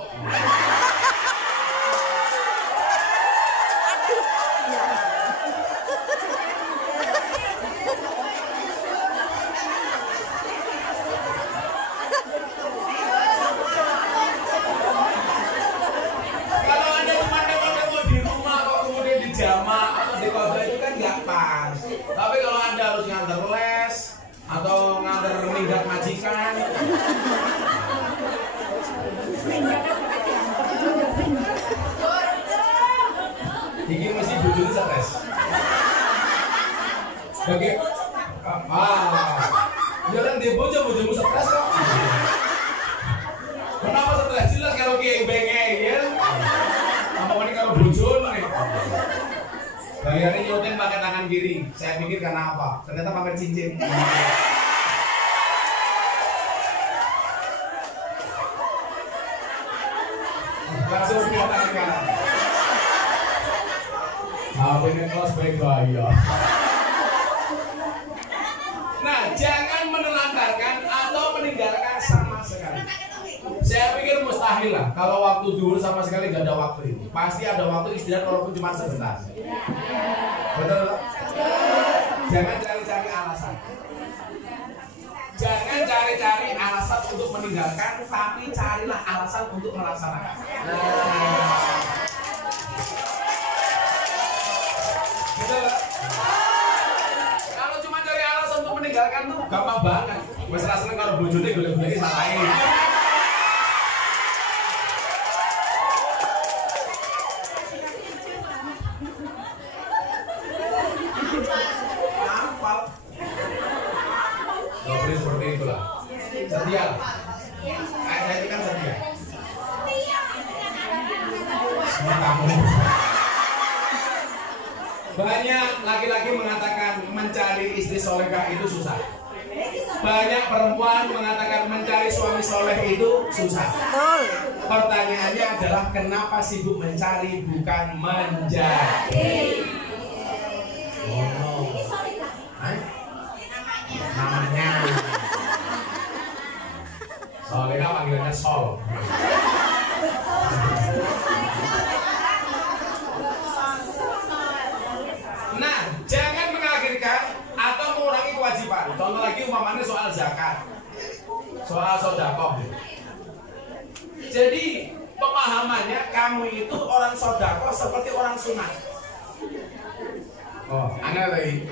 Kalau Anda cuma demo di rumah kok kemudian di jamaah atau di kota itu kan nggak pas. Tapi kalau Anda harus nganter les atau nganter minggat majikan, ini mesti bujurnya stres. Jangan dia bojo-bojomu stres kok. Kenapa stres? Jelas kalau kiai bengeng ya. Apa ini kalau bojo nih? Bayarin nyoten pakai tangan kiri. Saya pikir karena apa? Ternyata pakai cincin. Langsung ke tangan kanan. Ini kos baik gaya. Nah, jangan menelantarkan atau meninggalkan sama sekali. Saya pikir mustahil lah kalau waktu zuhur sama sekali nggak ada waktu itu. Pasti ada waktu istirahat walaupun cuma sebentar. Betul? Jangan cari-cari alasan. Jangan cari-cari alasan untuk meninggalkan, tapi carilah alasan untuk melaksanakan. Betul. Kalau cuma cari alasan untuk meninggalkan tuh gampang banget. Wes ra seneng karo bojone golek-goleki salahe. Seperti itulah. Setia. Saya ini kan setia. Sama kamu. Banyak laki-laki mengatakan mencari istri solehah itu susah. Banyak perempuan mengatakan mencari suami soleh itu susah. Pertanyaannya adalah kenapa sibuk mencari bukan menjadi? Oh no. Namanya Solehah, panggilannya Sol. Nah, jangan mengakhirkan atau mengurangi kewajiban. Contoh lagi umpamanya soal zakat, soal sedekah. Jadi pemahamannya kamu itu orang sedekah seperti orang sunat. Oh, aneh lagi.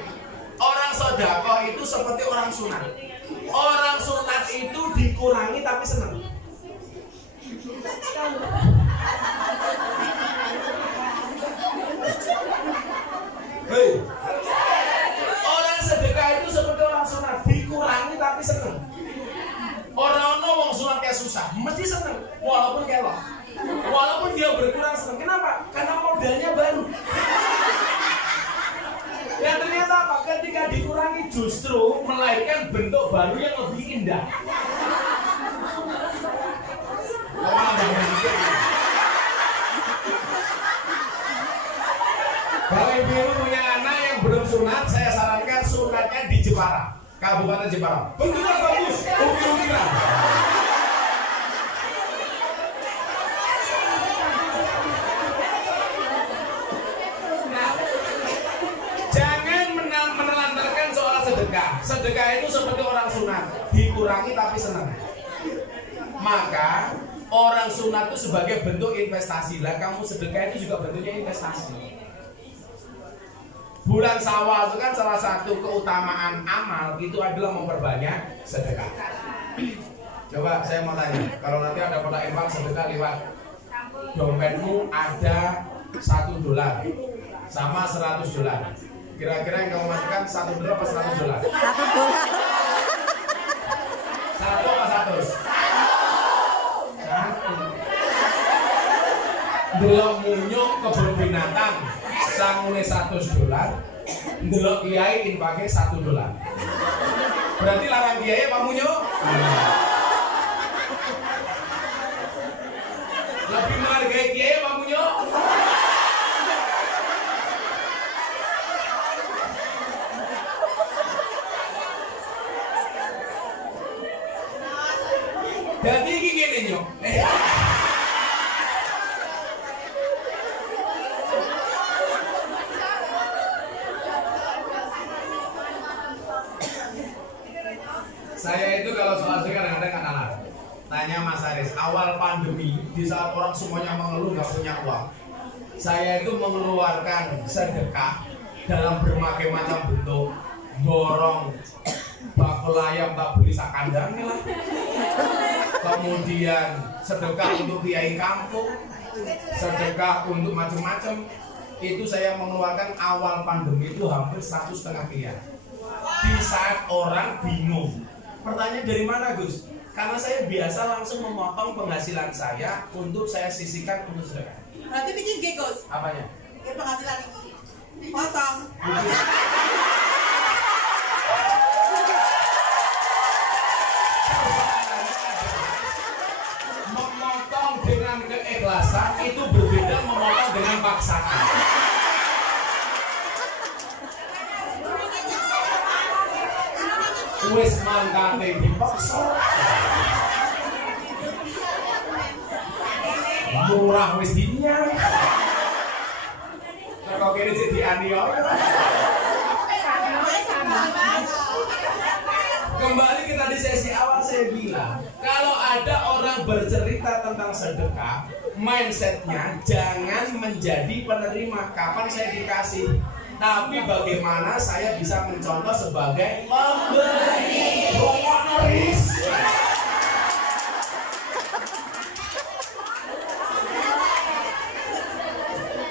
Orang sedekah itu seperti orang sunat. Orang sunat itu dikurangi tapi senang. Hei. Orang sedekah itu seperti orang sunat, dikurangi tapi senang. Orang wong sunatnya susah, mesti senang walaupun kelok. Walaupun dia berkurang senang. Kenapa? Karena modalnya baru. Dan ternyata apa? Ketika dikurangi justru melahirkan bentuk baru yang lebih indah. Kalau ibu punya anak yang belum sunat, saya sarankan sunatnya di Jepara, Kabupaten Jepara. Bentuknya bagus, ukir-ukiran. Sedekah itu seperti orang sunat, dikurangi tapi senang. Maka orang sunat itu sebagai bentuk investasi. Lah kamu sedekah itu juga bentuknya investasi. Bulan Syawal itu kan salah satu keutamaan amal itu adalah memperbanyak sedekah. Coba saya mau tanya, kalau nanti ada kotak infak sedekah lewat dompetmu ada $1 sama $100. Kira-kira yang kamu masukkan $1 apa $100? $1. $1 apa 100? Delok munyuk kebun binatang sangune $100, delok kiai infake $1. Berarti larang kiai apa munyuk? Lebih menghargai kiai apa munyuk? Jadi gini nyok. Saya itu kalau soal itu kadang-kadang kadang tanya Mas Aris, awal pandemi di saat orang semuanya mengeluh nggak punya uang, saya itu mengeluarkan sedekah dalam berbagai macam bentuk, borong bakul ayam tak beli sakandangnya lah. Kemudian sedekah untuk kiai kampung, sedekah untuk macam-macam. Itu saya mengeluarkan awal pandemi itu hampir 1,5 miliar. Di saat orang bingung, pertanyaan dari mana Gus? Karena saya biasa langsung memotong penghasilan saya untuk saya sisihkan untuk sedekah. Berarti bikin gig Gus? Apanya? Penghasilan potong. Memotong dengan keikhlasan itu berbeda memotong dengan paksaan. Wis mangkane dipaksa. Murah wis dinyang. Kok kene jadi aniaya. Kembali kita di sesi awal saya bilang, kalau ada orang bercerita tentang sedekah, mindsetnya jangan menjadi penerima. Kapan saya dikasih? Tapi bagaimana saya bisa mencontoh sebagai pemberi?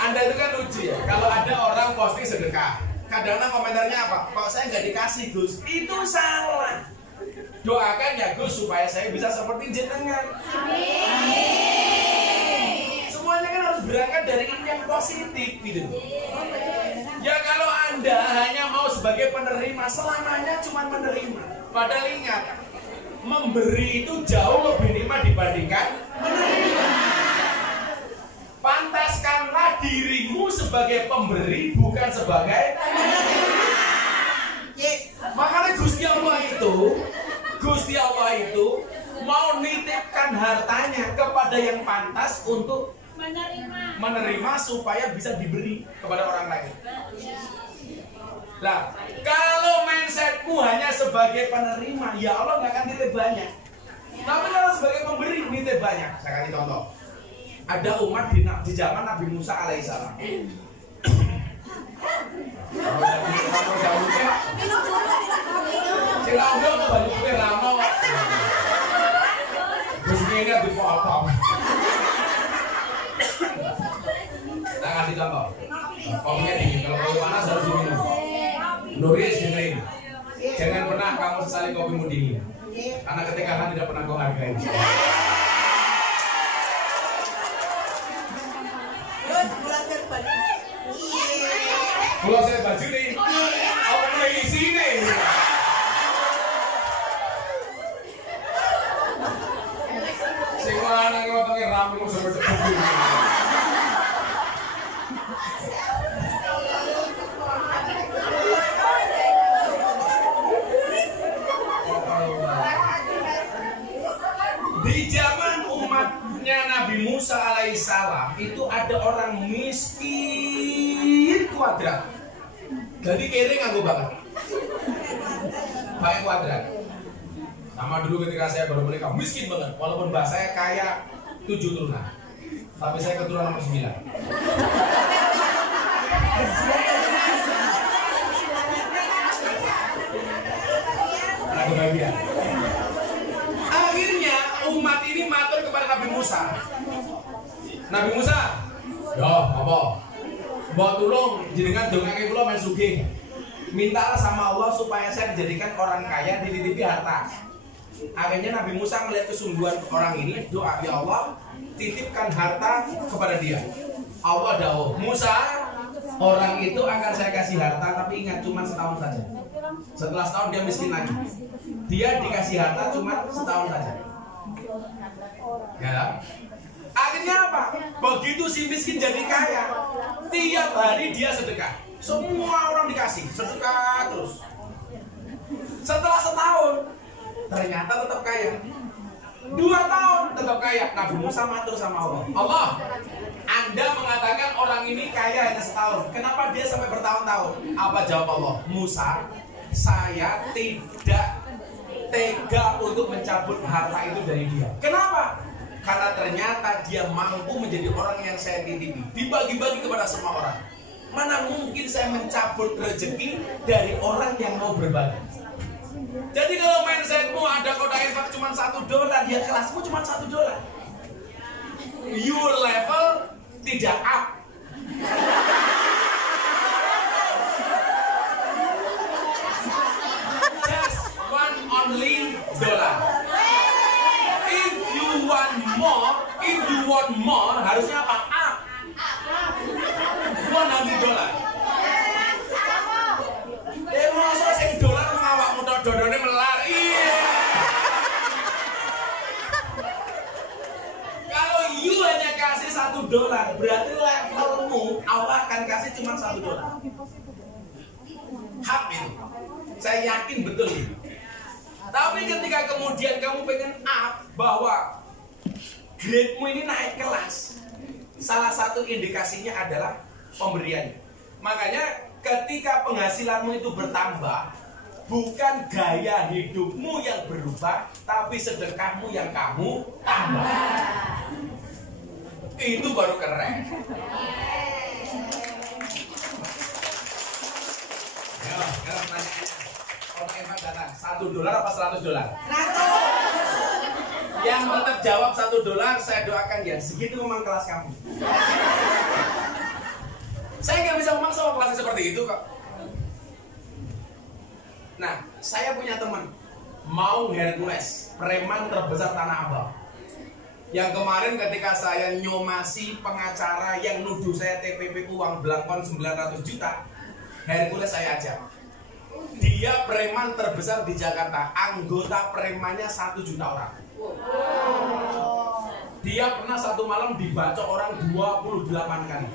Anda itu kan lucu ya, kalau ada orang posting sedekah, kadang-kadang komentarnya apa? Kok saya nggak dikasih Gus? Itu salah. Doakan ya Gus supaya saya bisa seperti jenengan. Semuanya kan harus berangkat dari yang positif gitu. Ya kalau Anda hanya mau sebagai penerima, selamanya cuma menerima. Padahal ingat, memberi itu jauh lebih nikmat dibandingkan menerima. Pantaskanlah dirimu sebagai pemberi, bukan sebagai penerima. Yes. Makanya Gusti Allah itu mau nitipkan hartanya kepada yang pantas untuk menerima supaya bisa diberi kepada orang lain. Nah, kalau mindsetmu hanya sebagai penerima, ya Allah nggak akan nitip banyak. Tapi kalau sebagai pemberi nitip banyak. Saya kasih contoh. Ada umat di zaman Nabi Musa alaihissalam. Cilaudo ke baju putih ramo. Terus ini ada dipotong. Kita kasih contoh. Kopinya dingin. Kalau kopi panas harus diminum. Nuris dengerin. Jangan pernah kamu sesali kopimu dingin. Karena ketika kan tidak pernah kau hargai. Kalau saya baju nih, aku mulai di sini. Sing lanang ngotongnya rampung sampai terbukti. Di zaman umatnya Nabi Musa alaihissalam itu ada orang miskin kuadrat. Jadi kering aku banget. Pakai kuadrat. Sama dulu ketika saya baru menikah miskin banget. Walaupun mbak saya kaya 7 turunan. Tapi saya keturunan nomor 9. Aku bahagia. Akhirnya umat ini matur kepada Nabi Musa. Nabi Musa, yo apa? Mbok tulung jenengan dongake kula men sugih. Mintalah sama Allah supaya saya dijadikan orang kaya, dititipi harta. Akhirnya Nabi Musa melihat kesungguhan orang ini, doa, ya Allah, titipkan harta kepada dia. Allah dawuh, Musa, orang itu akan saya kasih harta, tapi ingat cuma setahun saja. Setelah setahun dia miskin lagi. Dia dikasih harta cuma setahun saja. Ya. Akhirnya apa? Begitu si miskin jadi kaya, tiap hari dia sedekah. Semua orang dikasih sedekah terus. Setelah setahun, ternyata tetap kaya. 2 tahun tetap kaya. Nabi Musa matur sama Allah. Allah, Anda mengatakan orang ini kaya hanya setahun. Kenapa dia sampai bertahun-tahun? Apa jawab Allah? Musa, saya tidak tega untuk mencabut harta itu dari dia. Kenapa? Karena ternyata dia mampu menjadi orang yang saya titipi, dibagi-bagi kepada semua orang. Mana mungkin saya mencabut rezeki dari orang yang mau berbagi. Jadi kalau mindsetmu ada kotak infak cuma $1, dia kelasmu cuma $1. Your level tidak up. Just one only dollar. If you want more, harusnya apa? Up. $100. Masa sing dolar ngawakmu tok dodone melar. Iya. Kalau you hanya kasih $1, berarti levelmu Allah akan kasih cuma $1. Hak itu. Saya yakin betul itu. Tapi ketika kemudian kamu pengen up bahwa grade-mu ini naik kelas, salah satu indikasinya adalah pemberian. Makanya ketika penghasilanmu itu bertambah, bukan gaya hidupmu yang berubah, tapi sedekahmu yang kamu tambah. Itu baru keren. Ya, sekarang pertanyaannya. Kalau Emang datang, $1 apa $100? 100. Yang tetap jawab $1, saya doakan ya. Segitu memang kelas kamu. Saya nggak bisa memaksa kelasnya seperti itu kok. Nah, saya punya teman mau Hercules, preman terbesar Tanah Abang. Yang kemarin ketika saya nyomasi pengacara yang nuduh saya TPP uang belangkon 900 juta, Hercules saya ajak. Dia preman terbesar di Jakarta, anggota premannya 1 juta orang. Dia pernah satu malam dibacok orang 28 kali.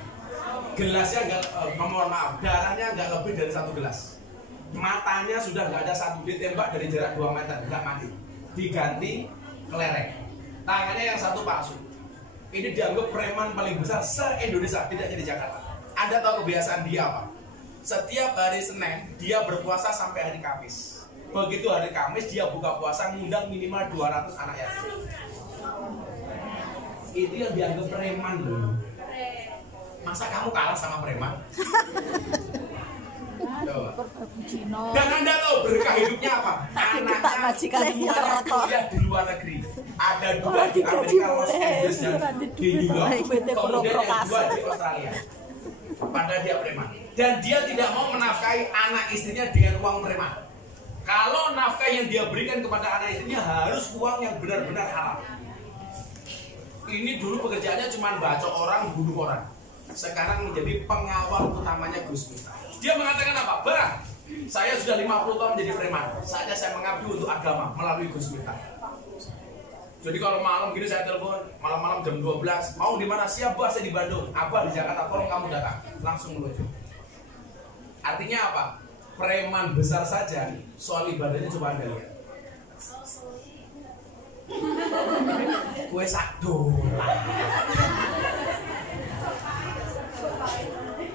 Gelasnya nggak, mohon maaf, darahnya nggak lebih dari 1 gelas. Matanya sudah nggak ada satu, ditembak dari jarak 2 meter, nggak mati. Diganti kelereng. Tangannya yang satu palsu. Ini dianggap preman paling besar se-Indonesia, tidak hanya di Jakarta. Anda tahu kebiasaan dia apa? Setiap hari Senin dia berpuasa sampai hari Kamis. Begitu hari Kamis dia buka puasa ngundang minimal 200 anak yatim. Itu yang dianggap preman loh. Masa kamu kalah sama preman? Dan Anda tahu berkah hidupnya apa? Anaknya semuanya kuliah di luar negeri. Ada 2 di Amerika, Los Angeles, dan di New York. Kemudian yang 2 di Australia. Padahal dia preman. Dan dia tidak mau menafkahi anak istrinya dengan uang preman. Kalau nafkah yang dia berikan kepada anak istrinya harus uang yang benar-benar halal. Ini dulu pekerjaannya cuma bacok orang, bunuh orang. Sekarang menjadi pengawal utamanya Gus Miftah. Dia mengatakan apa? Bah, saya sudah 50 tahun menjadi preman. Saatnya saya mengabdi untuk agama melalui Gus Miftah. Jadi kalau malam gini saya telepon, malam-malam jam 12, mau di mana? Siap Bah, saya di Bandung. Abah di Jakarta, tolong kamu datang. Langsung meluncur. Artinya apa? Preman besar saja soal ibadahnya coba Anda lihat. Kue $1.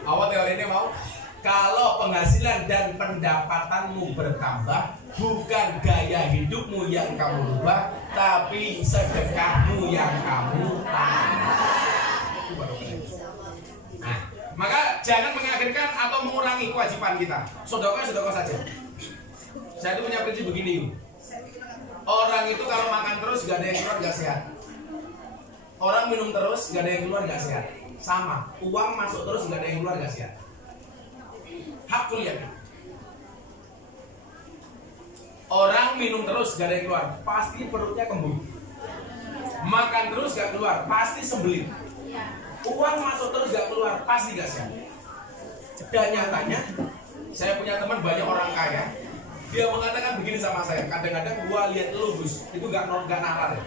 Awal teori ini mau? Kalau penghasilan dan pendapatanmu bertambah, bukan gaya hidupmu yang kamu rubah, tapi sedekahmu yang kamu tambah. Nah, maka jangan mengakhirkan atau mengurangi kewajiban kita. Sedekah saja. Saya itu punya prinsip begini. Orang itu kalau makan terus gak ada yang keluar gak sehat. Orang minum terus gak ada yang keluar gak sehat. Sama, uang masuk terus gak ada yang keluar gak sehat. Hakul yakin. Orang minum terus gak ada yang keluar, pasti perutnya kembung. Makan terus gak keluar, pasti sembelit. Uang masuk terus gak keluar, pasti gak sehat. Dan nyatanya, saya punya teman banyak orang kaya. Dia mengatakan begini sama saya, kadang-kadang gua lihat lu Gus, itu gak nalar ya.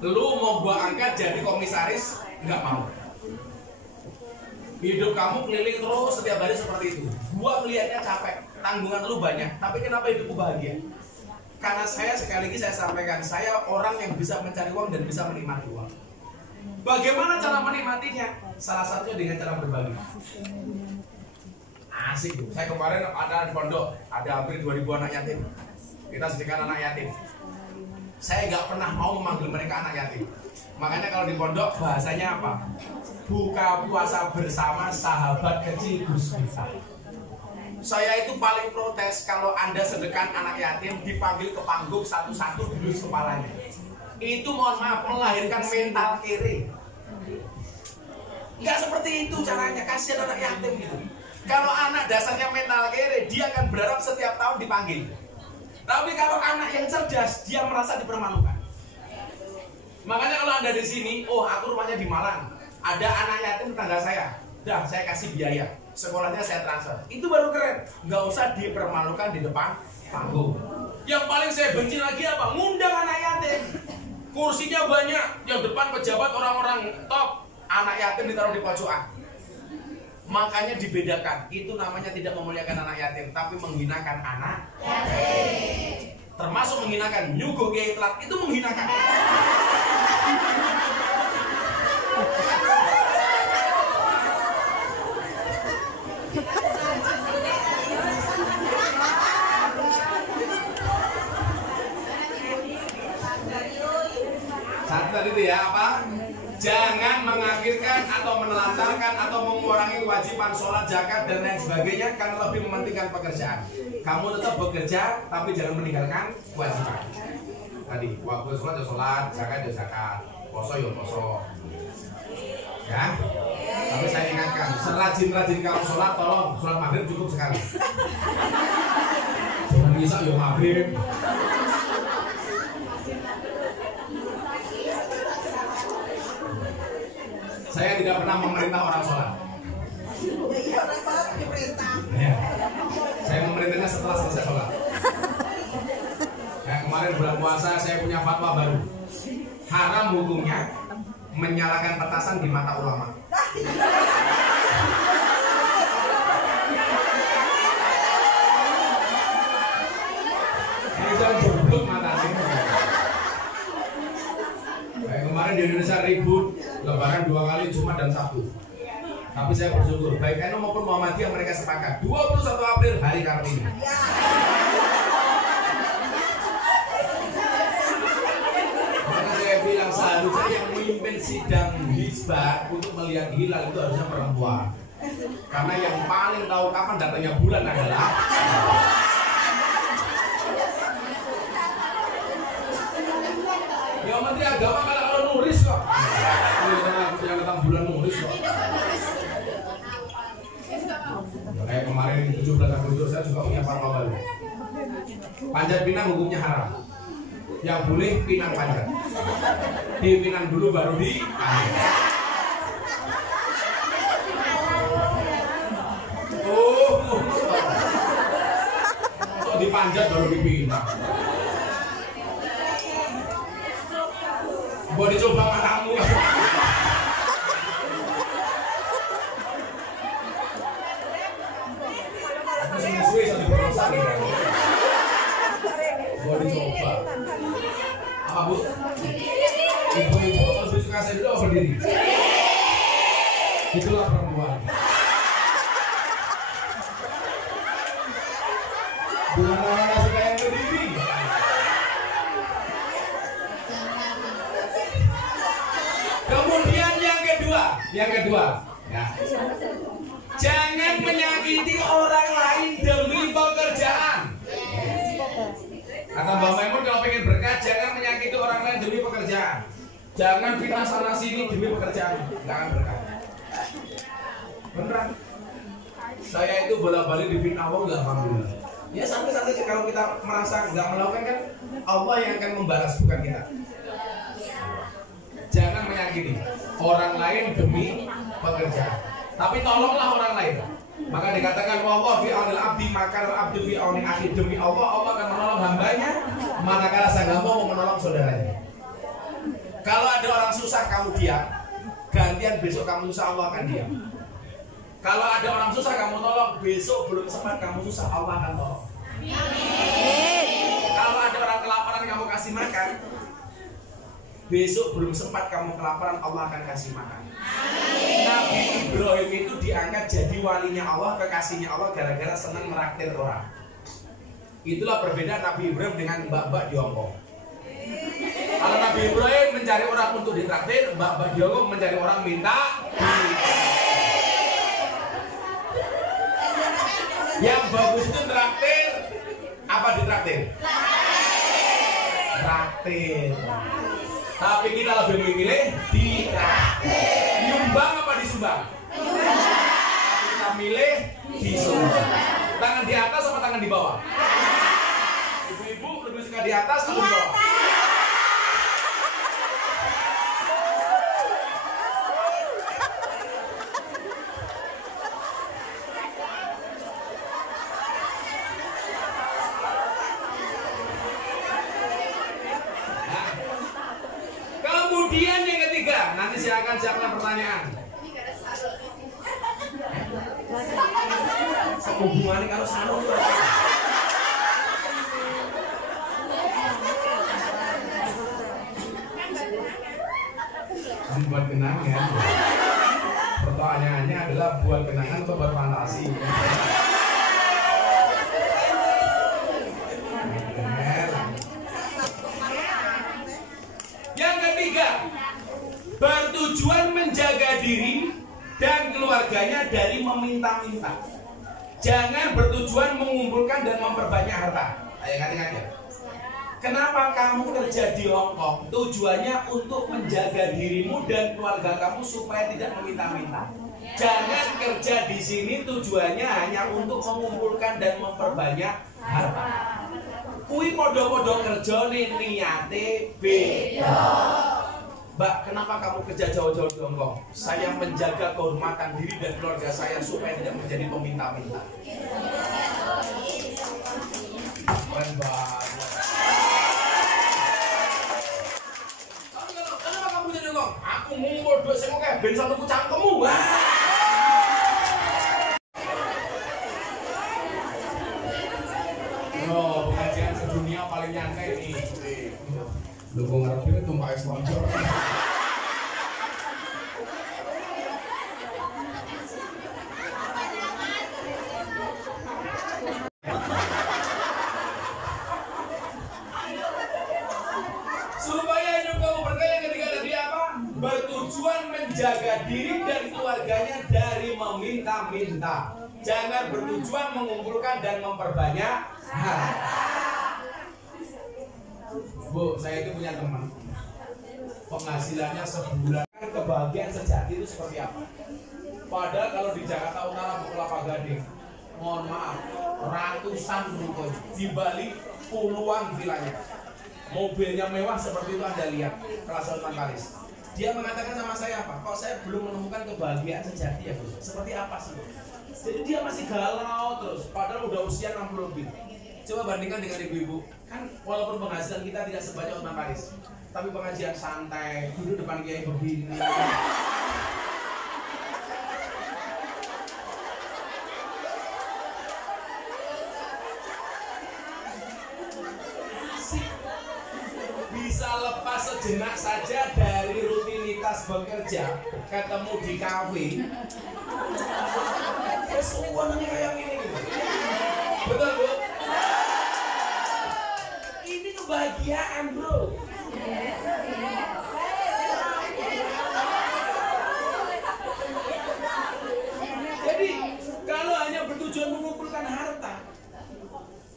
Lu mau gua angkat jadi komisaris, gak mau. Hidup kamu keliling terus setiap hari seperti itu. Gua kelihatnya capek, tanggungan lu banyak, tapi kenapa hidupku bahagia? Karena saya sekali lagi saya sampaikan, saya orang yang bisa mencari uang dan bisa menikmati uang. Bagaimana cara menikmatinya? Salah satunya dengan cara berbagi. Asik tuh. Saya kemarin ada di pondok, ada hampir 2000 anak yatim. Kita sedekahkan anak yatim. Saya nggak pernah mau memanggil mereka anak yatim. Makanya kalau di pondok bahasanya apa? Buka puasa bersama sahabat kecil Gus Miftah. Saya itu paling protes kalau Anda sedekahkan anak yatim dipanggil ke panggung satu-satu dilus kepalanya. Itu mohon maaf melahirkan mental kiri. Nggak seperti itu caranya, kasihan anak yatim gitu. Kalau anak dasarnya mental kiri, dia akan berharap setiap tahun dipanggil. Tapi kalau anak yang cerdas, dia merasa dipermalukan. Makanya kalau Anda di sini, oh aku rumahnya di Malang, ada anak yatim tetangga saya, dah saya kasih biaya, sekolahnya saya transfer. Itu baru keren, nggak usah dipermalukan di depan panggung. Yang paling saya benci lagi apa? Ngundang anak yatim, kursinya banyak, yang depan pejabat orang-orang top, anak yatim ditaruh di pojokan. Makanya dibedakan, itu namanya tidak memuliakan anak yatim, tapi menghinakan anak yatim. Termasuk menghinakan nyuguh kiai telat, itu menghinakan. Jangan mengakhirkan atau menelantarkan atau mengurangi kewajiban sholat, zakat dan lain sebagainya karena lebih mementingkan pekerjaan. Kamu tetap bekerja, tapi jangan meninggalkan kewajiban. Tadi, waktu sholat ya sholat, zakat ya zakat, poso ya poso. Ya, tapi saya ingatkan, serajin-rajin kamu sholat, tolong sholat maghrib cukup sekali. Jangan bisa ya maghrib. Saya tidak pernah memerintah orang sholat. Iya, orang sholat diperintah. Ya. Saya memerintahnya setelah selesai sholat. Kemarin bulan puasa saya punya fatwa baru. Haram hukumnya menyalakan petasan di mata ulama. Ini jangan goblok matanya. Kayak kemarin di Indonesia ribut Lebaran 2 kali Jumat dan Sabtu. Tapi saya bersyukur baik NU maupun Muhammadiyah mereka sepakat 21 April hari Kartini. Maka saya bilang seharusnya yang memimpin sidang hizbah untuk melihat hilal itu harusnya perempuan. Karena yang paling tahu kapan datangnya bulan adalah ya Menteri Agama kalau nulis kok. Yang datang bulan nulis kok. Kayak kemarin 17 Agustus saya juga punya fatwa baru. Panjat pinang hukumnya haram. Yang boleh pinang panjat. Dipinang dulu baru di untuk dipanjat baru dipinang. Boleh dicoba matamu. Boleh dicoba. Apa bu? Ibu-ibu lebih suka saya dulu apa berdiri? Itulah perempuan. Bukan orang suka yang berdiri. Kemudian yang kedua, ya. Jangan menyakiti orang lain demi pekerjaan. Kata Mbak Maimun kalau pengen berkah jangan menyakiti orang lain demi pekerjaan. Jangan fitnah sana sini demi pekerjaan, jangan berkah. Beneran. Saya itu bolak-balik di fitnah Allah, alhamdulillah. Ya sampai-sampai kalau kita merasa nggak melakukan kan Allah yang akan membalas bukan kita. Jangan menyakiti orang lain demi pekerjaan. Tapi tolonglah orang lain. Maka dikatakan wallahu fi aunil abdi maka al-abdu fi auni akhi. Demi Allah, Allah akan menolong hambanya manakala sang hamba mau menolong saudaranya. Kalau ada orang susah kamu diam, gantian besok kamu susah Allah akan diam. Kalau ada orang susah kamu tolong, besok belum sempat kamu susah Allah akan tolong. Kalau ada orang kelaparan kamu kasih makan, besok belum sempat kamu kelaparan Allah akan kasih makan. Nabi Ibrahim itu diangkat jadi walinya Allah, kekasihnya Allah gara-gara senang meraktir orang. Itulah perbedaan Nabi Ibrahim dengan mbak-mbak di Hongkong. Kalau Nabi Ibrahim mencari orang untuk ditraktir, mbak-mbak di Hongkong mencari orang minta. Yang bagus itu traktir apa ditraktir? Traktir. Tapi kita lebih memilih ditraktir. Nyumbang apa disumbang? Tapi kita milih disumbang. Tangan di atas apa tangan di bawah? Ibu-ibu lebih suka di atas atau di bawah? Kemudian yang ketiga, nanti saya akan siapkan pertanyaan. Hubungannya kalau sarung buat kenangan. Pertanyaannya adalah buat kenangan atau buat fantasi? Yang ketiga, bertujuan bertujuan menjaga diri dan keluarganya dari meminta-minta. Jangan bertujuan mengumpulkan dan memperbanyak harta. Ayo ingat-ingat ya. Kenapa kamu kerja di Hong Kong? Tujuannya untuk menjaga dirimu dan keluarga kamu supaya tidak meminta-minta. Jangan kerja di sini tujuannya hanya untuk mengumpulkan dan memperbanyak harta. Kui podo-podo kerja nih niate beda. Mbak, kenapa kamu kerja jauh-jauh di Hong Kong? Saya menjaga kehormatan diri dan keluarga saya supaya tidak menjadi peminta-minta. Keren banget. Kenapa kamu jadi Hong Kong? Aku ngumpul duit saya mau kayak ben satu cangkemmu. Oh, pengajian sedunia paling nyantai nih. Lu kok ngarepin tumpah es loncor. Supaya hidup kamu berkaya ketika ada dia apa? Bertujuan menjaga diri dan keluarganya dari meminta-minta. Jangan bertujuan mengumpulkan dan memperbanyak harta. Bu, saya itu punya teman. Penghasilannya sebulan. Kebahagiaan sejati itu seperti apa? Padahal kalau di Jakarta Utara, Kelapa Gading, mohon maaf, ratusan ruko. Di Bali puluhan vilanya. Mobilnya mewah seperti itu Anda lihat. Kelas Sultan Paris. Dia mengatakan sama saya apa? Kok saya belum menemukan kebahagiaan sejati ya Bu? Seperti apa sih? Jadi dia masih galau terus. Padahal udah usia 60 lebih. Coba bandingkan dengan ibu-ibu. Kan walaupun penghasilan kita tidak sebanyak Sultan Paris, tapi pengajian santai, duduk depan kiai begini. Bisa lepas sejenak saja dari rutinitas bekerja, ketemu di kafe. Semuanya kayak gini. Betul Bu? Ini kebahagiaan bro. Jadi kalau hanya bertujuan mengumpulkan harta,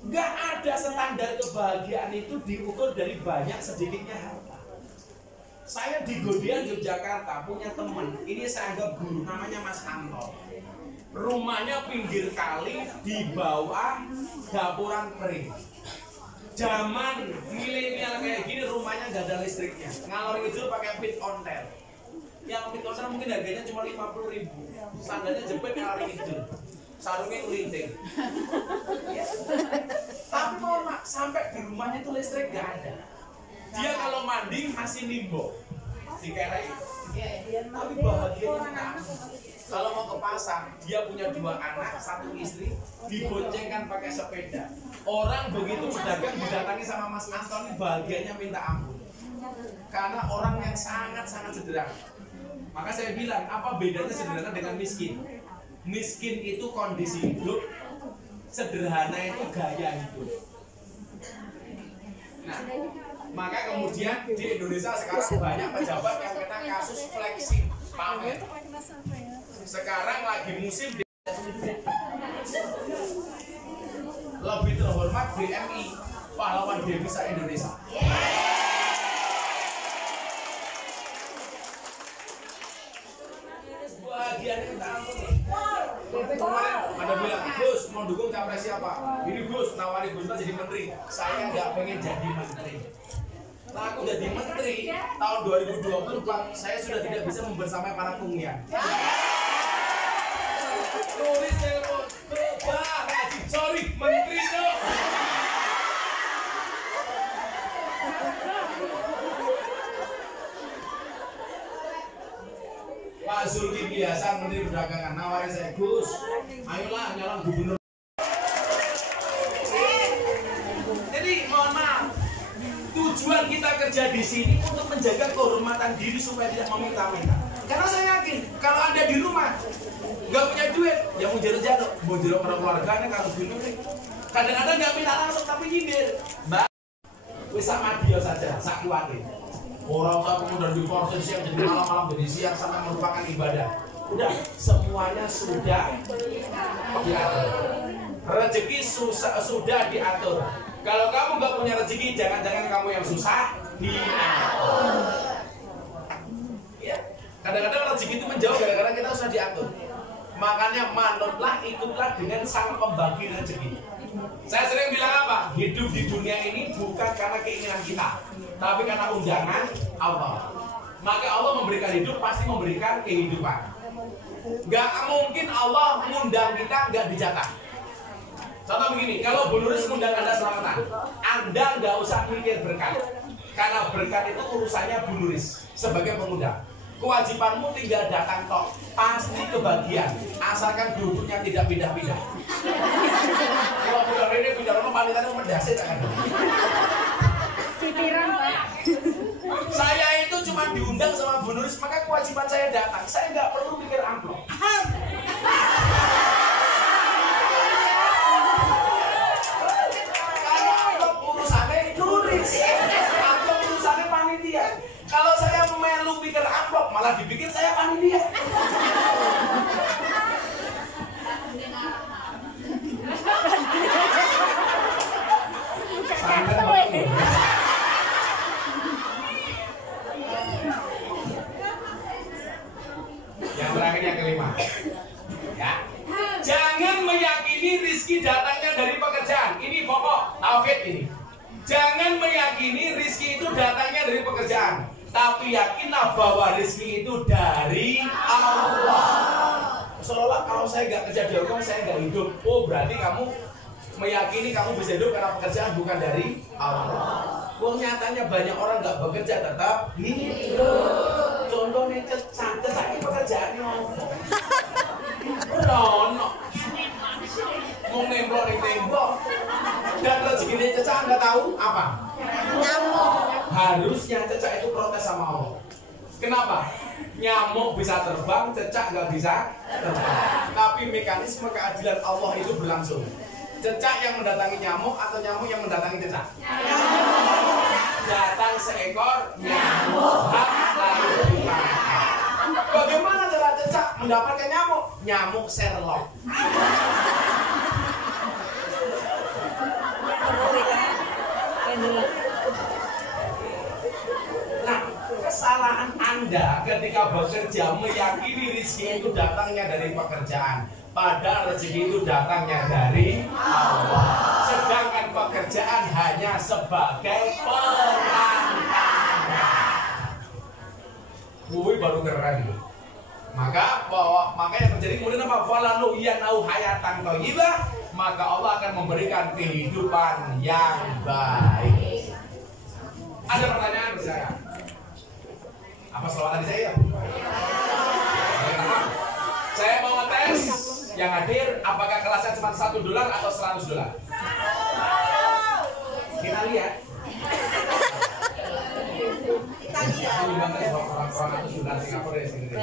nggak ada standar kebahagiaan itu diukur dari banyak sedikitnya harta. Saya di Godian Yogyakarta punya teman, ini saya anggap guru, namanya Mas Anto. Rumahnya pinggir kali di bawah dapuran kering. Zaman milenial kayak gini rumahnya nggak ada listriknya, ngalor ngidul pakai pit ontel. Yang pit ontel mungkin harganya cuma 50.000. Sandalnya jepit ngalor ngidul, sarungnya ngelinting. Tapi mak sampai di rumahnya itu listrik nggak ada. Dia kalau mandi masih nimbo dikerek. Tapi bahagianya kalau mau ke pasar, dia punya 2 anak, 1 istri, diboncengkan pakai sepeda. Orang begitu pedagang didatangi sama Mas Anton, bahagianya minta ampun. Karena orang yang sangat-sangat sederhana. Maka saya bilang, apa bedanya sederhana dengan miskin? Miskin itu kondisi hidup, sederhana itu gaya hidup. Nah, maka kemudian di Indonesia sekarang banyak pejabat yang kena kasus flexing, pamer. Sekarang lagi musim lebih terhormat BMI, pahlawan devisa Indonesia. Bahagiannya kita ampun. Kemarin ada bilang, Gus mau dukung capres siapa? Ini Gus nawari Gus jadi menteri. Saya nggak pengen jadi menteri. Nah aku jadi menteri tahun 2024, saya sudah tidak bisa membersamai para penguian. Tulis telepon, sorry, menteri dong. Pak Zulki biasa menteri perdagangan nawari saya, Gus, ayolah nyalon gubernur. Jadi mohon maaf, tujuan kita kerja di sini untuk menjaga kehormatan diri supaya tidak meminta-minta. Karena saya yakin kalau Anda di rumah nggak punya duit, ya mau jero-jero, mau jero orang keluarganya kalau dulu nih. Kadang-kadang nggak minta langsung tapi nyindir. Mbak, wis sama dia saja, sak kuatin. Orang usah kemudian diproses siang jadi malam-malam jadi siang sampai merupakan ibadah. Udah semuanya sudah diatur. Rezeki sudah diatur. Kalau kamu nggak punya rezeki, jangan-jangan kamu yang susah diatur. Ya, kadang-kadang rezeki itu menjauh gara-gara kita susah diatur. Makanya manutlah, ikutlah dengan sang pembagi rezeki. Saya sering bilang apa? Hidup di dunia ini bukan karena keinginan kita, tapi karena undangan Allah. Maka Allah memberikan hidup, pasti memberikan kehidupan. Gak mungkin Allah mengundang kita gak dijatah. Contoh begini, kalau Bu Nuris mengundang Anda selamatan, Anda gak usah mikir berkat, karena berkat itu urusannya Bu Nuris sebagai pengundang. Kewajibanmu tinggal datang tok, pasti kebagian, asalkan duduknya tidak pindah-pindah. Kalau bukan ini pindah-pindah panitannya mendasin akan. Saya itu cuma diundang sama Bu Nuris, maka kewajiban saya datang. Saya nggak perlu mikir amplop. Karena amplop urusannya Nuris, amplop urusannya panitia. Kalau saya melu pikir amplop, malah dibikin saya panitia. Yang terakhir yang kelima, ya, jangan meyakini rizki datangnya dari pekerjaan. Ini pokok tauhid ini. Jangan meyakini rizki itu datangnya dari pekerjaan, tapi yakinlah bahwa rizki itu dari Allah. Seolah kalau saya nggak kerja di Hongkong, saya nggak hidup. Oh, berarti kamu meyakini kamu bisa hidup karena pekerjaan bukan dari Allah. Wong nyatanya banyak orang nggak bekerja tetap hidup. Contohnya cecak ini pekerjaannya Rono mau nemplok di tembok dan rezekinya cecak nggak tahu apa? Nyamuk. Harusnya cecak itu protes sama Allah. Kenapa? Nyamuk bisa terbang, cecak nggak bisa terbang. Tapi mekanisme keadilan Allah itu berlangsung. Cecak yang mendatangi nyamuk atau nyamuk yang mendatangi cecak? Datang seekor nyamuk, hak lalu ditangkap. Bagaimana cara cecak mendapatkan nyamuk? Nyamuk Sherlock. Nah, kesalahan Anda ketika bekerja meyakini rezeki itu datangnya dari pekerjaan, padahal rezeki itu datangnya dari Allah. Sedangkan pekerjaan hanya sebagai perantara. Wih, baru keren. Maka yang terjadi kemudian apa? Falalu yanau hayatan thayyibah, maka Allah akan memberikan kehidupan yang baik. Ada pertanyaan saya? Apa selawatan saya? Saya mau ngetes yang hadir, apakah kelasnya cuma $1 atau $100? Kita lihat. Orang-orang itu sudah Singapura ya sini.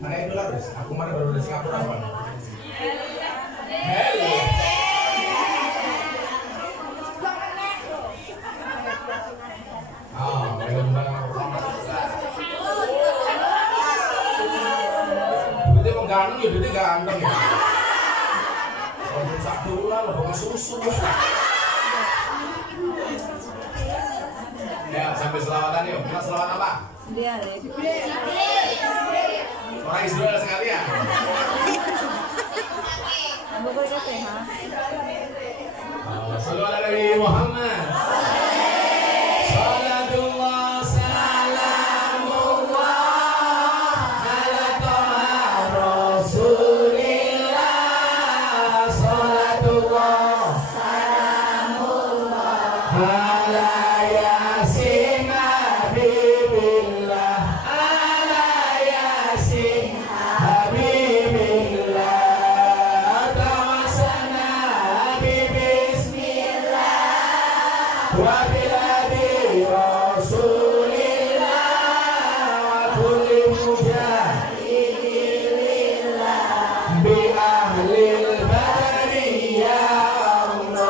Mana itu lah, aku mana baru dari Singapura apa? Hello. Oh, belum banget. Duitnya mau ganteng ya, duitnya ganteng ya. Kalau satu lah, lo bawa susu. Ya, sampai selawatan yuk. Kita selawat apa? Orang Israel sekalian. Sallu ala Nabi Muhammad. Salatullah salamullah ala taha Rasulillah. Salatullah salamullah ala yasin habibillah. Ala yasin habibillah. Tawasana bismillah wa biladi Rasulillah wa kulli mujahidillah bi ahlil bariyah Allah.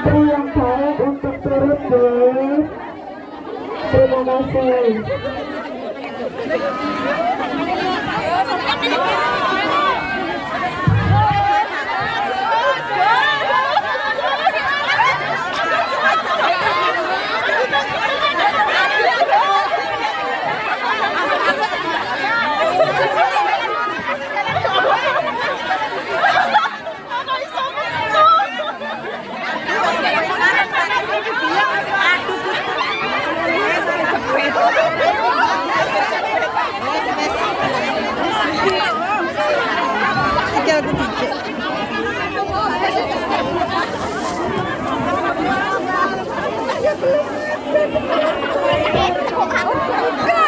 istri yang baik untuk turut deh. Terima kasih. Go!